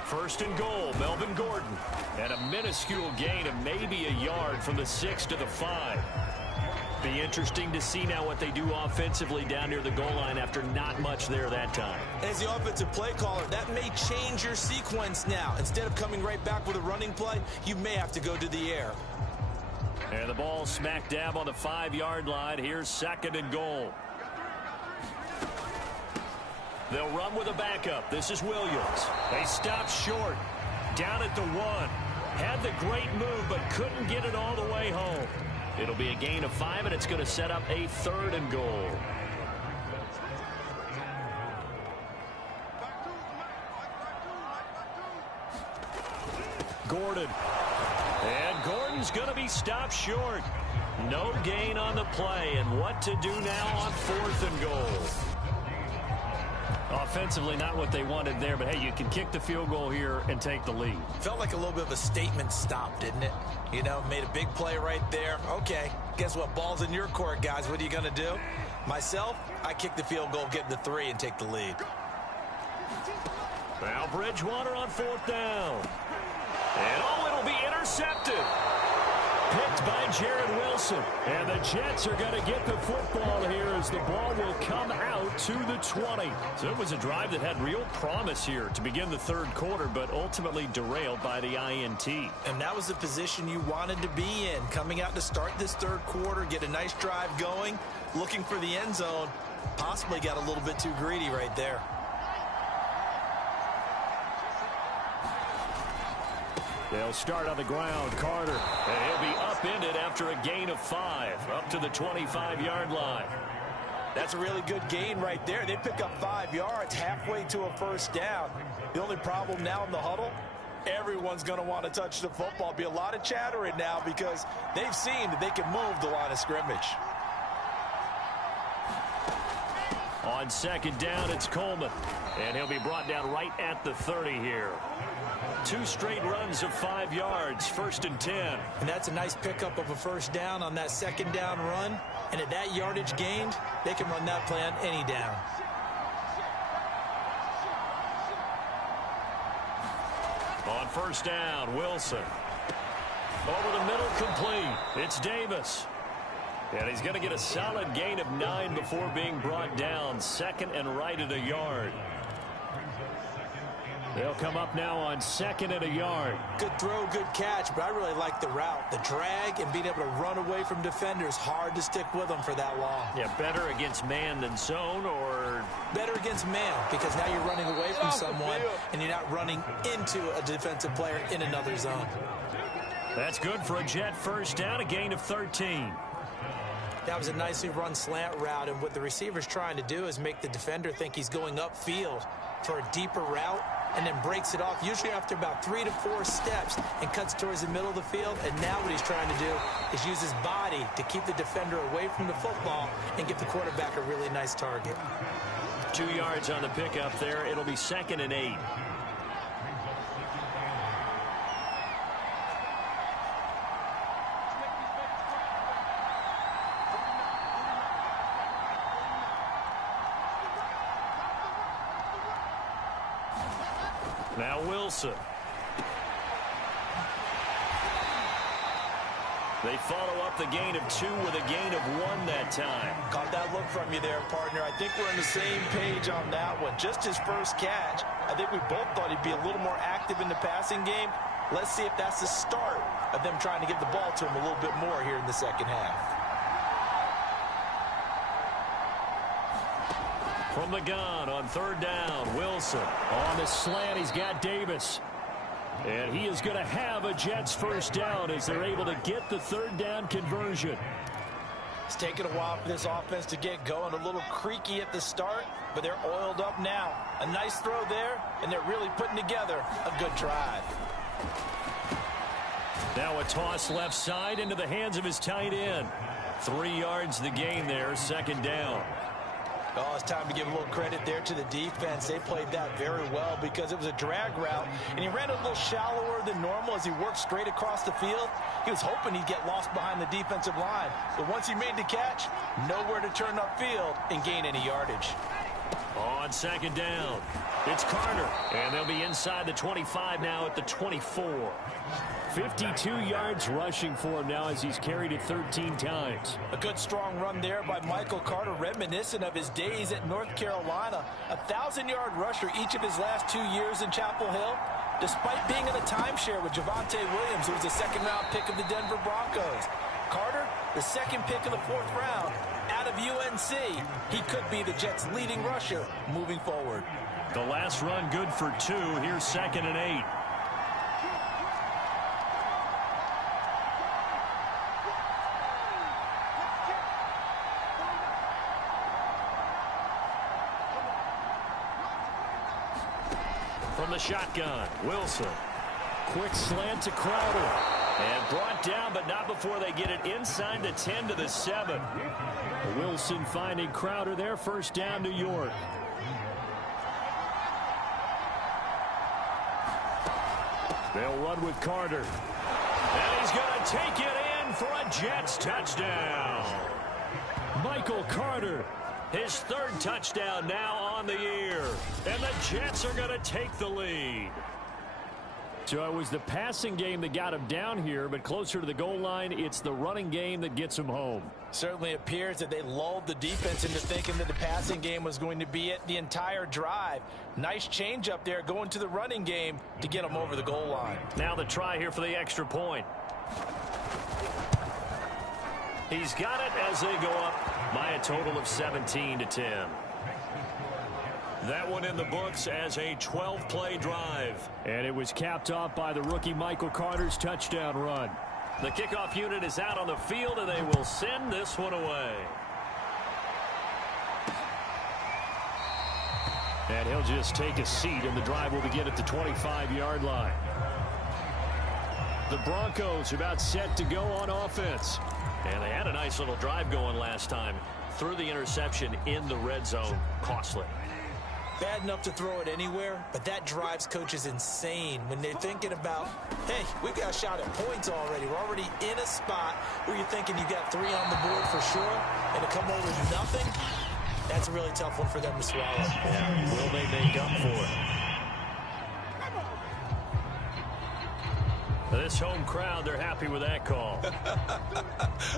First and goal, Melvin Gordon. And a minuscule gain of maybe a yard from the 6 to the 5. Be interesting to see now what they do offensively down near the goal line after not much there that time. As the offensive play caller, that may change your sequence now. Instead of coming right back with a running play, you may have to go to the air. And the ball smack dab on the 5-yard line. Here's second and goal. They'll run with a backup. This is Williams. They stop short. Down at the 1. Had the great move, but couldn't get it all the way home. It'll be a gain of 5, and it's going to set up a third and goal. Gordon. And Gordon's going to be stopped short. No gain on the play, and what to do now on 4th and goal. Offensively, not what they wanted there, but hey, you can kick the field goal here and take the lead. Felt like a little bit of a statement stop, didn't it? You know, made a big play right there. Okay, guess what? Ball's in your court, guys. What are you going to do? Myself, I kick the field goal, get the 3, and take the lead. Now Bridgewater on 4th down. And it'll be intercepted. picked by Jarrett Wilson. And the Jets are going to get the football here as the ball will come out to the 20. So it was a drive that had real promise here to begin the third quarter, but ultimately derailed by the INT. And that was the position you wanted to be in. Coming out to start this third quarter, get a nice drive going, looking for the end zone. Possibly got a little bit too greedy right there. They'll start on the ground. Carter. And he'll be upended after a gain of 5, up to the 25-yard line. That's a really good gain right there. They pick up 5 yards halfway to a first down. The only problem now in the huddle, everyone's going to want to touch the football. Be a lot of chattering now because they've seen that they can move the line of scrimmage. On second down, it's Coleman. And he'll be brought down right at the 30 here. 2 straight runs of 5 yards, 1st and 10. And that's a nice pickup of a first down on that second down run. And at that yardage gained, they can run that play on any down. On first down, Wilson. Over the middle, complete. It's Davis. And he's going to get a solid gain of 9 before being brought down. 2nd and right at a yard. They'll come up now on 2nd and a yard. Good throw, good catch, but I really like the route. The drag and being able to run away from defenders, hard to stick with them for that long. Yeah, better against man than zone, or? Better against man, because now you're running away from someone and you're not running into a defensive player in another zone. That's good for a Jet first down, a gain of 13. That was a nicely run slant route, and what the receiver's trying to do is make the defender think he's going upfield for a deeper route, and then breaks it off, usually after about 3 to 4 steps, and cuts towards the middle of the field. And now what he's trying to do is use his body to keep the defender away from the football and give the quarterback a really nice target. 2 yards on the pickup there. It'll be 2nd and 8. Now Wilson. They follow up the gain of 2 with a gain of 1 that time. Caught that look from you there, partner. I think we're on the same page on that one. Just his first catch. I think we both thought he'd be a little more active in the passing game. Let's see if that's the start of them trying to get the ball to him a little bit more here in the second half. From the gun on third down, Wilson. On the slant, he's got Davis. And he is going to have a Jets first down as they're able to get the third down conversion. It's taken a while for this offense to get going. A little creaky at the start, but they're oiled up now. A nice throw there, and they're really putting together a good drive. Now a toss left side into the hands of his tight end. 3 yards the gain there, 2nd down. Oh, it's time to give a little credit there to the defense. They played that very well because it was a drag route, and he ran a little shallower than normal as he worked straight across the field. He was hoping he'd get lost behind the defensive line, but once he made the catch, nowhere to turn upfield and gain any yardage. On 2nd down, it's Carter, and they'll be inside the 25 now at the 24. 52 yards rushing for him now as he's carried it 13 times. A good strong run there by Michael Carter, reminiscent of his days at North Carolina. A 1,000-yard rusher each of his last 2 years in Chapel Hill, despite being in a timeshare with Javonte Williams, who was a second-round pick of the Denver Broncos. Carter, the second pick of the 4th round out of UNC. He could be the Jets' leading rusher moving forward. The last run good for 2. Here's 2nd and 8. From the shotgun, Wilson. Quick slant to Crowder. And brought down, but not before they get it inside the 10 to the 7. Wilson finding Crowder there. First down, New York. They'll run with Carter. And he's going to take it in for a Jets touchdown. Michael Carter. His 3rd touchdown now on the year. And the Jets are going to take the lead. So it was the passing game that got him down here, but closer to the goal line, it's the running game that gets him home. Certainly appears that they lulled the defense into thinking that the passing game was going to be it the entire drive. Nice change up there going to the running game to get him over the goal line. Now the try here for the extra point. He's got it as they go up by a total of 17-10. That one in the books as a 12-play drive. And it was capped off by the rookie Michael Carter's touchdown run. The kickoff unit is out on the field, and they will send this one away. And he'll just take a seat, and the drive will begin at the 25-yard line. The Broncos about set to go on offense. And they had a nice little drive going last time. Threw the interception in the red zone. Costly. Bad enough to throw it anywhere, but that drives coaches insane when they're thinking about, hey, we've got a shot at points already. We're already in a spot where you're thinking you got 3 on the board for sure, and to come over with nothing, that's a really tough one for them to swallow. Yeah. Will they make up for it? This home crowd, they're happy with that call.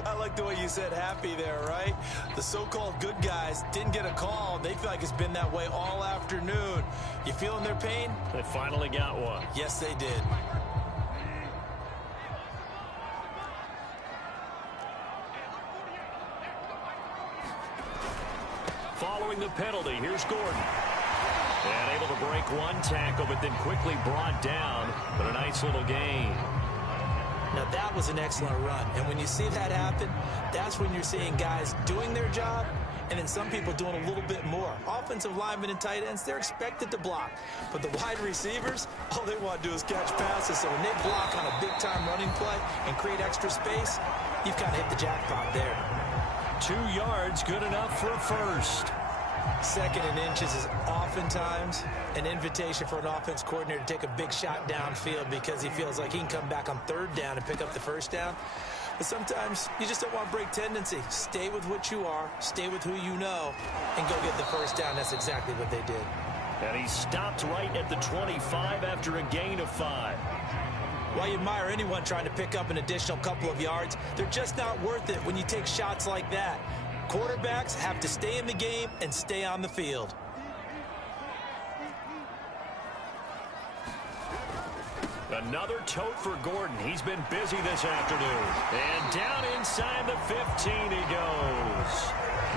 I like the way you said happy there, right? The so-called good guys didn't get a call. They feel like it's been that way all afternoon. You feeling their pain? They finally got one. Yes, they did. Following the penalty, here's Gordon. And able to break one tackle, but then quickly brought down. But a nice little gain. Now, that was an excellent run. And when you see that happen, that's when you're seeing guys doing their job and then some people doing a little bit more. Offensive linemen and tight ends, they're expected to block. But the wide receivers, all they want to do is catch passes. So when they block on a big-time running play and create extra space, you've kind of hit the jackpot there. 2 yards, good enough for a first. 2nd and inches is oftentimes an invitation for an offense coordinator to take a big shot downfield because he feels like he can come back on 3rd down and pick up the 1st down. But sometimes you just don't want to break tendency. Stay with what you are, stay with who you know, and go get the 1st down. That's exactly what they did. And he stopped right at the 25 after a gain of 5. While you admire anyone trying to pick up an additional couple of yards, they're just not worth it when you take shots like that. Quarterbacks have to stay in the game and stay on the field. Another tote for Gordon. He's been busy this afternoon. And down inside the 15 he goes.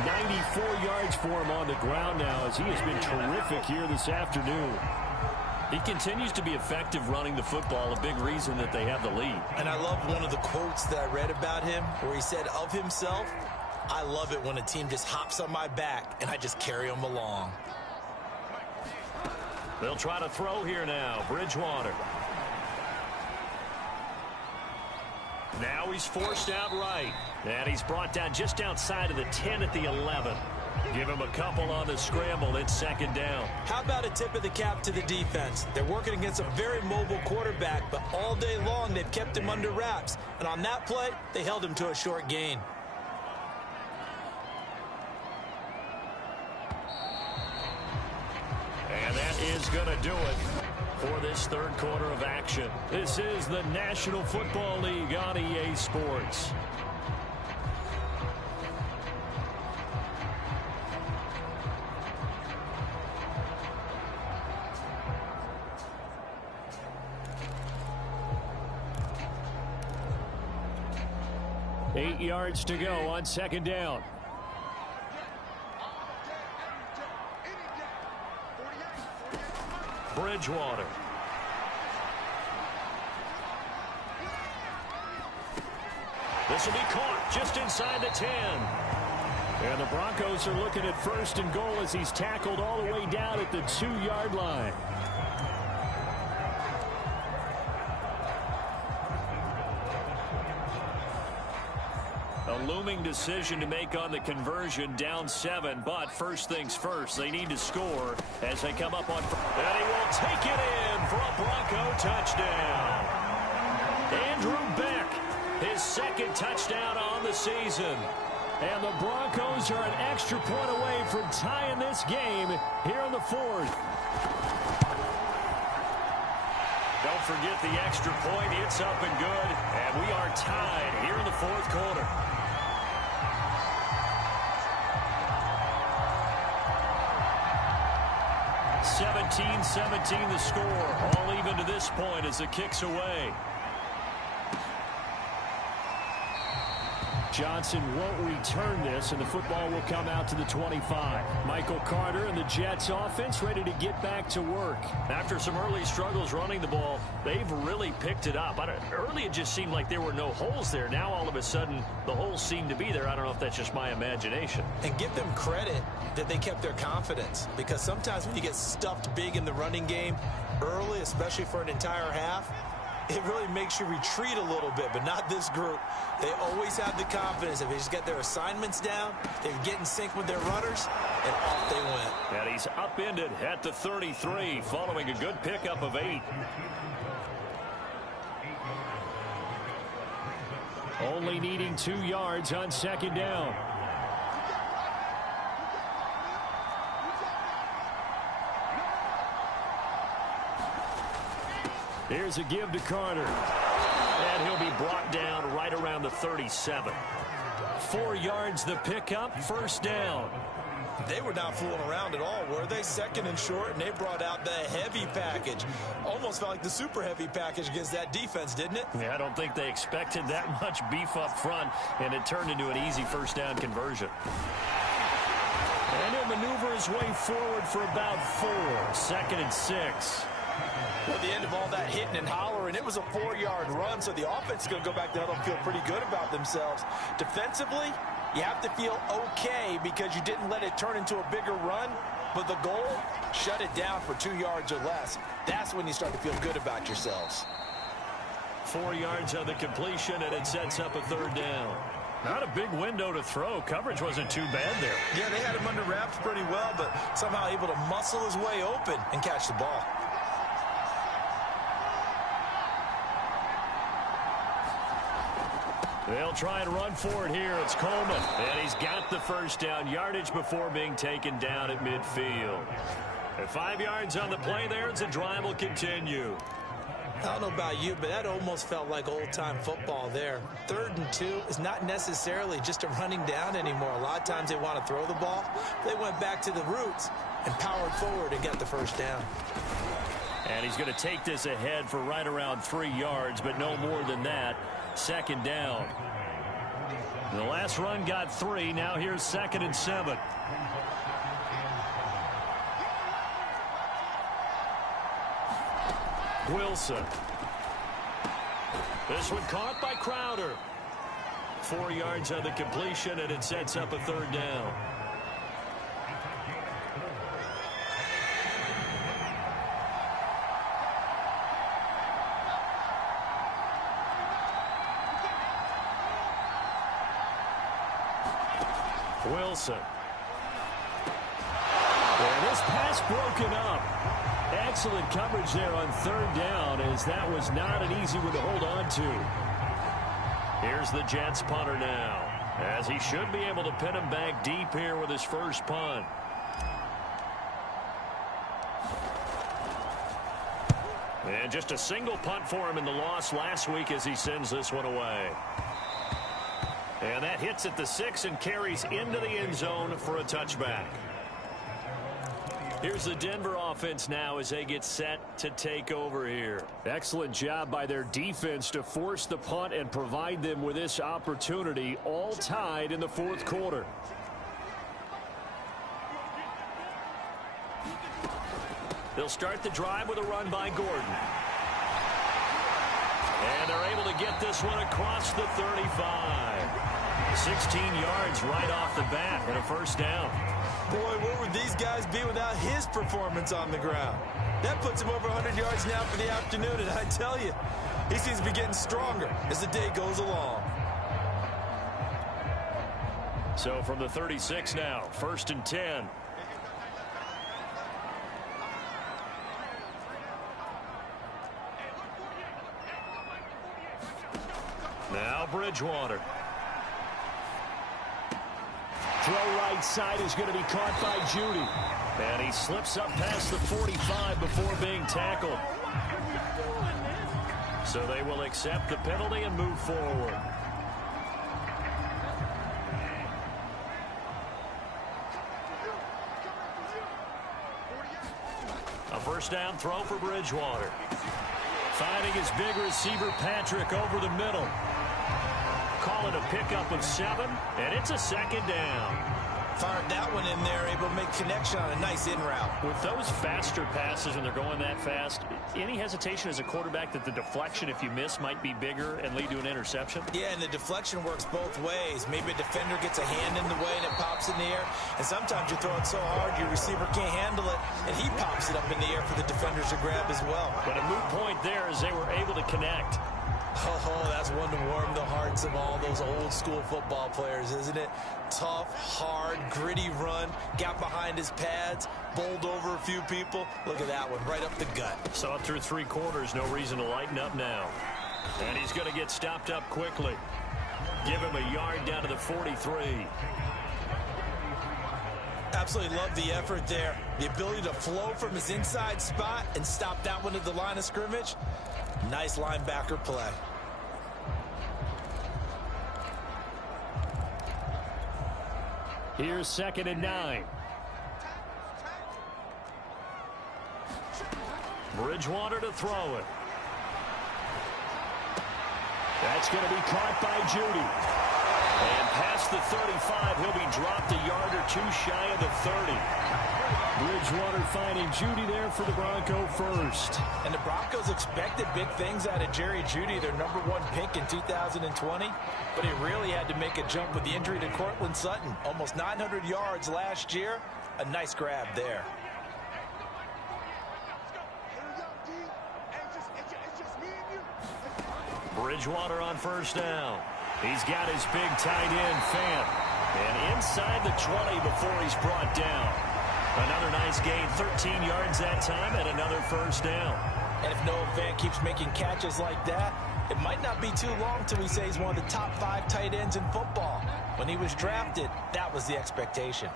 94 yards for him on the ground now as he has been terrific here this afternoon. He continues to be effective running the football, a big reason that they have the lead. And I love one of the quotes that I read about him where he said of himself, I love it when a team just hops on my back and I just carry them along. They'll try to throw here now. Bridgewater. Now he's forced out right. And he's brought down just outside of the 10 at the 11. Give him a couple on the scramble. It's 2nd down. How about a tip of the cap to the defense? They're working against a very mobile quarterback, but all day long they've kept him under wraps. And on that play, they held him to a short gain. And that is going to do it for this 3rd quarter of action. This is the National Football League on EA Sports. Eight yards to go on 2nd down. Bridgewater. This will be caught just inside the 10. And the Broncos are looking at 1st and goal as he's tackled all the way down at the 2-yard line. A looming decision to make on the conversion, down 7, but first things first, they need to score as they come up on. And he will take it in for a Bronco touchdown. Andrew Beck, his 2nd touchdown on the season. And the Broncos are an extra point away from tying this game here in the 4th. Don't forget the extra point. It's up and good, and we are tied here in the fourth quarter. (17-17) the score. All even to this point as the kick's away. Johnson won't return this, and the football will come out to the 25. Michael Carter and the Jets offense ready to get back to work. After some early struggles running the ball, they've really picked it up. Early it just seemed like there were no holes there. Now all of a sudden the holes seem to be there. I don't know if that's just my imagination. And give them credit that they kept their confidence, because sometimes when you get stuffed big in the running game early, especially for an entire half, it really makes you retreat a little bit, but not this group. They always have the confidence. If they just get their assignments down, they get in sync with their runners, and off they went. And he's upended at the 33 following a good pickup of 8. Only needing 2 yards on second down. Here's a give to Carter. And he'll be brought down right around the 37. 4 yards the pickup, first down. They were not fooling around at all, were they? Second and short, and they brought out the heavy package. Almost felt like the super heavy package against that defense, didn't it? Yeah, I don't think they expected that much beef up front, and it turned into an easy first down conversion. And he'll maneuver his way forward for about 4. 2nd and 6. Well, at the end of all that hitting and hollering, it was a 4-yard run, so the offense is going to go back there and feel pretty good about themselves. Defensively, you have to feel okay because you didn't let it turn into a bigger run, but the goal, shut it down for 2 yards or less. That's when you start to feel good about yourselves. 4 yards on the completion, and it sets up a third down. Not a big window to throw. Coverage wasn't too bad there. Yeah, they had him under wraps pretty well, but somehow able to muscle his way open and catch the ball. They'll try and run for it here. It's Coleman. And he's got the first down yardage before being taken down at midfield. At 5 yards on the play there, as the drive will continue. I don't know about you, but that almost felt like old-time football there. 3rd and 2 is not necessarily just a running down anymore. A lot of times they want to throw the ball. They went back to the roots and powered forward and got the first down. And he's going to take this ahead for right around 3 yards, but no more than that. 2nd down. The last run got 3. Now here's 2nd and 7. Wilson. This one caught by Crowder. 4 yards on the completion, and it sets up a third down. Wilson. And this pass broken up. Excellent coverage there on 3rd down, as that was not an easy one to hold on to. Here's the Jets punter now, as he should be able to pin him back deep here with his first punt. And just a single punt for him in the loss last week as he sends this one away. And that hits at the 6 and carries into the end zone for a touchback. Here's the Denver offense now as they get set to take over here. Excellent job by their defense to force the punt and provide them with this opportunity, all tied in the 4th quarter. They'll start the drive with a run by Gordon. And they're able to get this one across the 35. 16 yards right off the bat and a first down. Boy, where would these guys be without his performance on the ground? That puts him over 100 yards now for the afternoon, and I tell you, he seems to be getting stronger as the day goes along. So from the 36 now, 1st and 10. Now Bridgewater. Throw right side is going to be caught by Judy. And he slips up past the 45 before being tackled. So they will accept the penalty and move forward. A first down throw for Bridgewater. Finding his big receiver, Patrick, over the middle. Call it a pickup of 7, and it's a second down. Fired that one in there, able to make connection on a nice in route. With those faster passes when they're going that fast, any hesitation as a quarterback that the deflection, if you miss, might be bigger and lead to an interception? Yeah, and the deflection works both ways. Maybe a defender gets a hand in the way and it pops in the air. And sometimes you throw it so hard your receiver can't handle it, and he pops it up in the air for the defenders to grab as well. But a moot point there as they were able to connect. Oh, that's one to warm the hearts of all those old school football players, isn't it? Tough, hard, gritty run, got behind his pads, bowled over a few people. Look at that one, right up the gut. Saw it through 3 quarters, no reason to lighten up now. And he's going to get stopped up quickly. Give him a yard down to the 43. Absolutely love the effort there. The ability to flow from his inside spot and stop that one at the line of scrimmage. Nice linebacker play. Here's 2nd and 9. Bridgewater to throw it. That's going to be caught by Judy. And past the 35, he'll be dropped a yard or 2 shy of the 30. Bridgewater finding Judy there for the Bronco first. And the Broncos expected big things out of Jerry Judy, their #1 pick in 2020. But he really had to make a jump with the injury to Cortland Sutton. Almost 900 yards last year. A nice grab there. Bridgewater on first down. He's got his big tight end, Fant. And inside the 20 before he's brought down. Another nice gain, 13 yards that time, and another first down. And if Noah Fant keeps making catches like that, it might not be too long till he says he's one of the top 5 tight ends in football. When he was drafted, that was the expectation.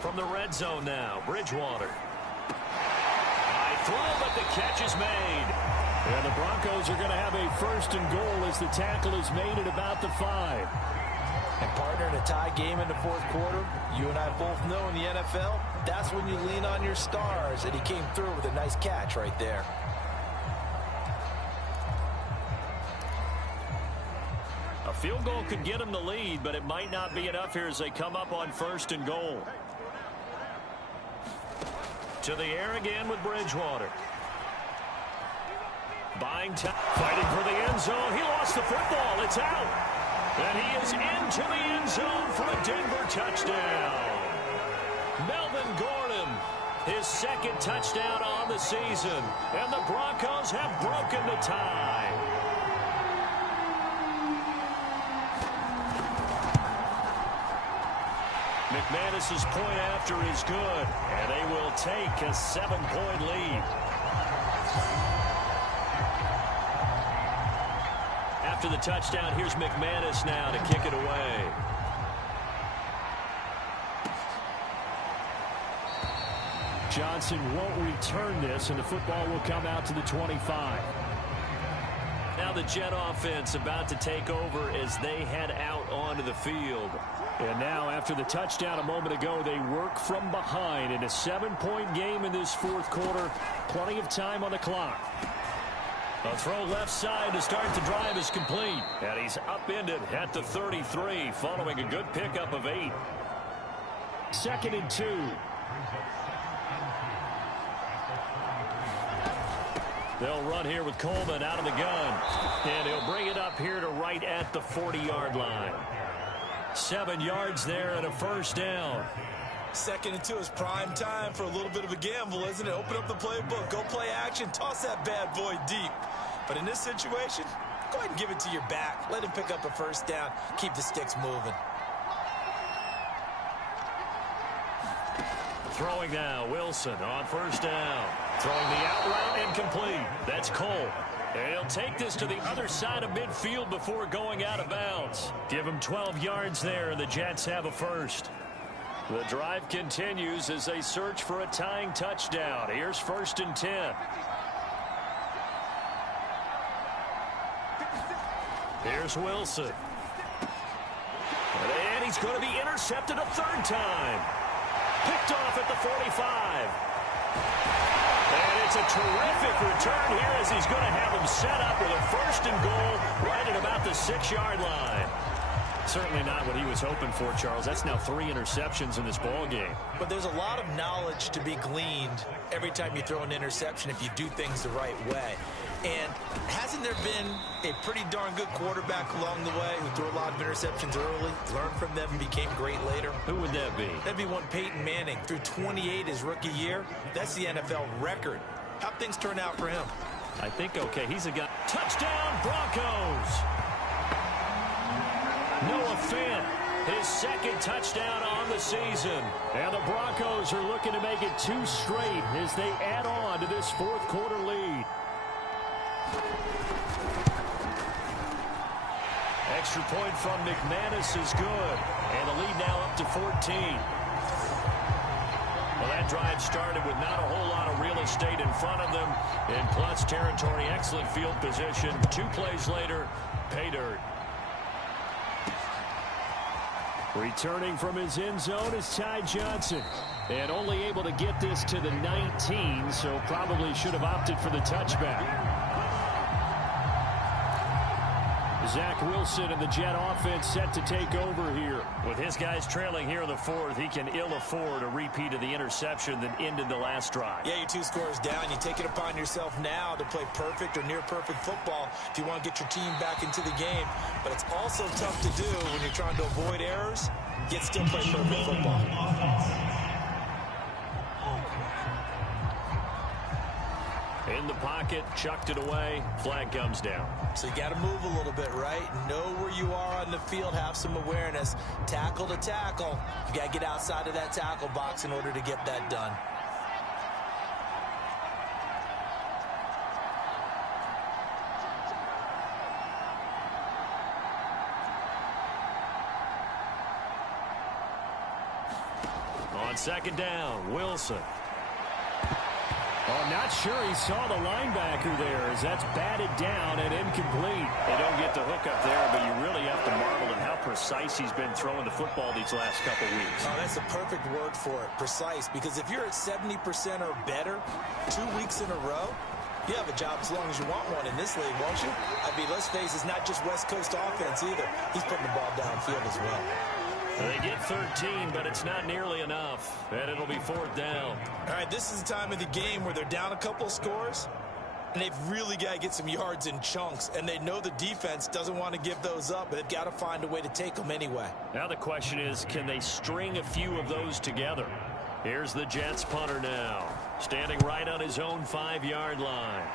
From the red zone now, Bridgewater. High throw, but the catch is made. And the Broncos are going to have a 1st and goal as the tackle is made at about the 5. And partner, in a tie game in the 4th quarter, you and I both know in the NFL, that's when you lean on your stars, and he came through with a nice catch right there. A field goal could get him the lead, but it might not be enough here as they come up on 1st and goal. To the air again with Bridgewater. Buying time, fighting for the end zone. He lost the football. It's out. And he is into the end zone for a Denver touchdown. Melvin Gordon, his 2nd touchdown on the season. And the Broncos have broken the tie. McManus's point after is good. And they will take a 7-point lead. After the touchdown, here's McManus now to kick it away. Johnson won't return this, and the football will come out to the 25. Now the Jet offense about to take over as they head out onto the field. And now, after the touchdown a moment ago, they work from behind in a 7-point game in this 4th quarter. Plenty of time on the clock. A throw left side to start the drive is complete. And he's upended at the 33 following a good pickup of 8. 2nd and 2. They'll run here with Coleman out of the gun. And he'll bring it up here to right at the 40-yard line. 7 yards there and a 1st down. 2nd and 2 is prime time for a little bit of a gamble, isn't it? Open up the playbook, go play action, toss that bad boy deep. But in this situation, go ahead and give it to your back. Let him pick up a 1st down. Keep the sticks moving. Throwing now, Wilson on 1st down. Throwing the out route incomplete. That's Cole. And he'll take this to the other side of midfield before going out of bounds. Give him 12 yards there, and the Jets have a 1st. The drive continues as they search for a tying touchdown. Here's 1st and 10. Here's Wilson. And he's going to be intercepted a 3rd time. Picked off at the 45. And it's a terrific return here as he's going to have him set up with a 1st and goal right at about the 6-yard line. Certainly not what he was hoping for, Charles. That's now 3 interceptions in this ball game. But there's a lot of knowledge to be gleaned every time you throw an interception if you do things the right way. And hasn't there been a pretty darn good quarterback along the way who threw a lot of interceptions early, learned from them, and became great later? Who would that be? That'd be one Peyton Manning. Threw 28 his rookie year. That's the NFL record. How'd things turn out for him? I think okay. He's a guy. Touchdown, Broncos! Noah Fant, his 2nd touchdown on the season. And the Broncos are looking to make it 2 straight as they add on to this 4th quarter lead. Extra point from McManus is good. And the lead now up to 14. Well, that drive started with not a whole lot of real estate in front of them. In plus territory, excellent field position. 2 plays later, pay dirt. Returning from his end zone is Ty Johnson. And only able to get this to the 19, so probably should have opted for the touchback. Zach Wilson and the Jet offense set to take over here. With his guys trailing here in the 4th, he can ill afford a repeat of the interception that ended the last drive. Yeah, you're 2 scores down. You take it upon yourself now to play perfect or near-perfect football if you want to get your team back into the game. But it's also tough to do when you're trying to avoid errors, yet still play perfect football. In the pocket, chucked it away, flag comes down. So you got to move a little bit, right? Know where you are on the field, have some awareness. Tackle to tackle. You got to get outside of that tackle box in order to get that done. On 2nd down, Wilson. Oh, not sure he saw the linebacker there as that's batted down and incomplete. They don't get the hook up there, but you really have to marvel at how precise he's been throwing the football these last couple weeks. Oh, that's the perfect word for it, precise, because if you're at 70% or better 2 weeks in a row, you have a job as long as you want one in this league, won't you? I mean, let's face it, it's not just West Coast offense either. He's putting the ball downfield as well. They get 13, but it's not nearly enough, and it'll be 4th down. All right, this is the time of the game where they're down a couple scores, and they've really got to get some yards in chunks, and they know the defense doesn't want to give those up, but they've got to find a way to take them anyway. Now the question is, can they string a few of those together? Here's the Jets punter now, standing right on his own 5-yard line.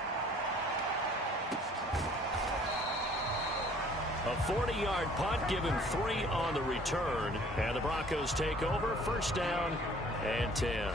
A 40-yard punt, given 3 on the return. And the Broncos take over, 1st down and 10.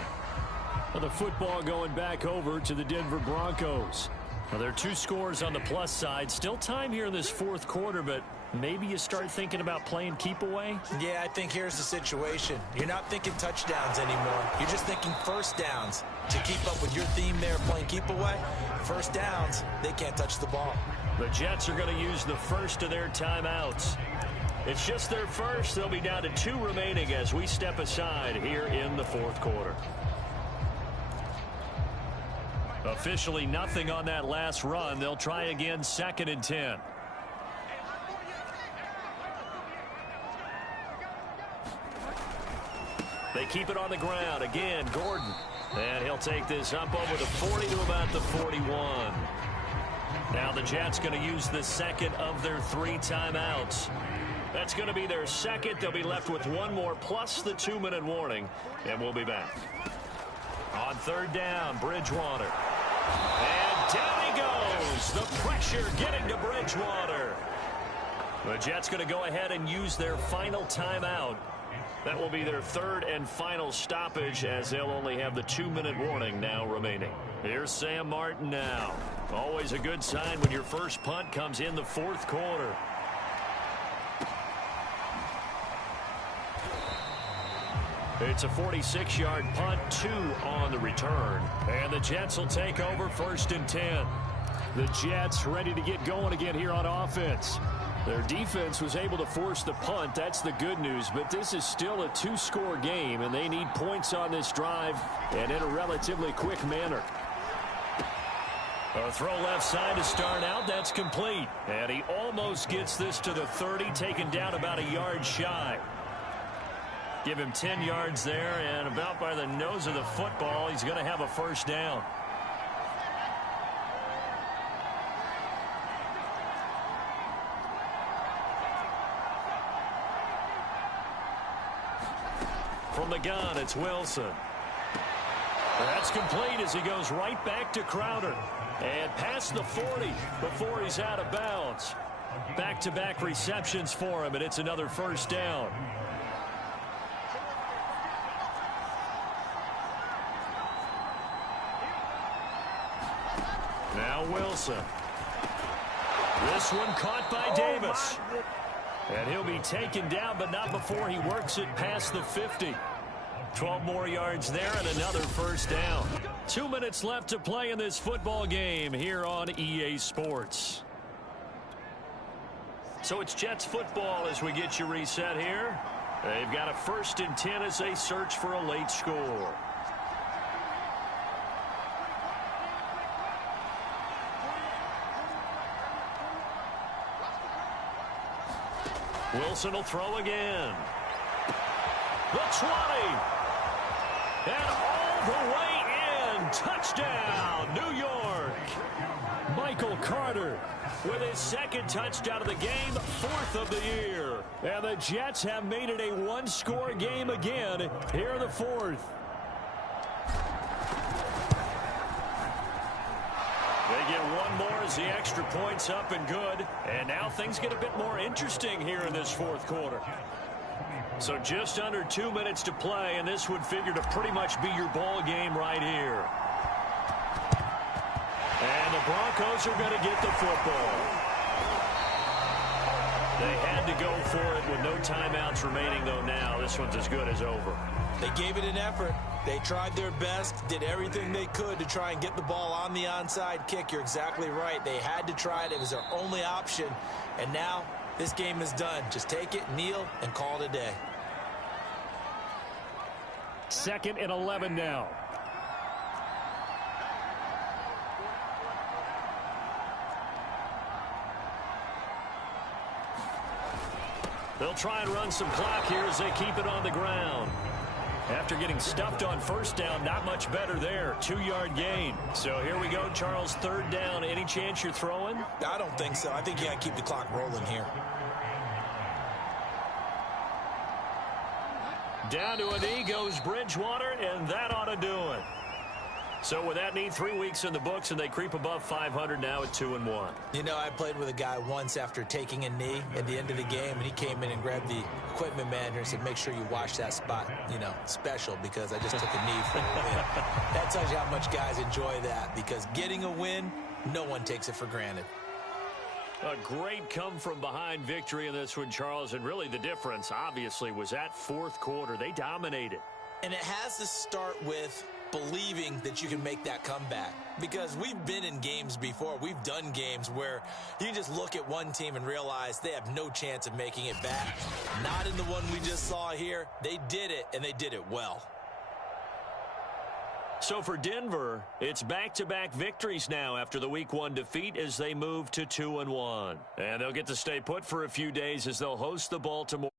Well, the football going back over to the Denver Broncos. Well, there are 2 scores on the plus side. Still time here in this 4th quarter, but maybe you start thinking about playing keep away? Yeah, I think here's the situation. You're not thinking touchdowns anymore. You're just thinking 1st downs. To keep up with your theme there, playing keep away, 1st downs, they can't touch the ball. The Jets are going to use the 1st of their timeouts. It's just their 1st. They'll be down to 2 remaining as we step aside here in the 4th quarter. Officially nothing on that last run. They'll try again, 2nd and 10. They keep it on the ground. Again, Gordon. And he'll take this up over the 40 to about the 41. Now the Jets going to use the 2nd of their 3 timeouts. That's going to be their 2nd. They'll be left with 1 more plus the 2-minute warning. And we'll be back. On 3rd down, Bridgewater. And down he goes. The pressure getting to Bridgewater. The Jets going to go ahead and use their final timeout. That will be their 3rd and final stoppage as they'll only have the 2-minute warning now remaining. Here's Sam Martin now. Always a good sign when your first punt comes in the 4th quarter. It's a 46-yard punt, 2 on the return. And the Jets will take over 1st and 10. The Jets ready to get going again here on offense. Their defense was able to force the punt. That's the good news. But this is still a 2-score game, and they need points on this drive and in a relatively quick manner. A throw left side to start out. That's complete. And he almost gets this to the 30, taken down about a yard shy. Give him 10 yards there, and about by the nose of the football, he's going to have a 1st down. From the gun, it's Wilson. That's complete as he goes right back to Crowder. And past the 40 before he's out of bounds. Back-to-back receptions for him, and it's another 1st down. Now Wilson. This one caught by Davis. And he'll be taken down, but not before he works it past the 50. 12 more yards there and another 1st down. 2 minutes left to play in this football game here on EA Sports. So it's Jets football as we get you reset here. They've got a 1st and 10 as they search for a late score. Wilson will throw again. The 20. And all the way in. Touchdown, New York. Michael Carter with his 2nd touchdown of the game, 4th of the year. And the Jets have made it a 1-score game again here in the 4th. They get one more as the extra point's up and good. And now things get a bit more interesting here in this 4th quarter. So just under 2 minutes to play, and this would figure to pretty much be your ball game right here. And the Broncos are going to get the football. They had to go for it with no timeouts remaining, though now. This one's as good as over. They gave it an effort. They tried their best, did everything they could to try and get the ball on the onside kick. You're exactly right. They had to try it. It was their only option. And now this game is done. Just take it, kneel, and call it a day. 2nd and 11 now. They'll try and run some clock here as they keep it on the ground. After getting stuffed on 1st down, not much better there. 2-yard gain. So here we go, Charles, 3rd down. Any chance you're throwing? I don't think so. I think you got to keep the clock rolling here. Down to a knee goes Bridgewater, and that ought to do it. So with that knee, 3 weeks in the books, and they creep above 500 now at 2-1. You know, I played with a guy once after taking a knee at the end of the game, and he came in and grabbed the equipment manager and said, make sure you wash that spot, you know, special, because I just took a knee for a win. That tells you how much guys enjoy that, because getting a win, no one takes it for granted. A great come-from-behind victory in this one, Charles, and really the difference, obviously, was that 4th quarter. They dominated. And it has to start with believing that you can make that comeback, because we've been in games before. We've done games where you just look at one team and realize they have no chance of making it back. Not in the one we just saw here. They did it, and they did it well. So for Denver, it's back-to-back victories now after the Week 1 defeat as they move to 2-1. And they'll get to stay put for a few days as they'll host the Baltimore.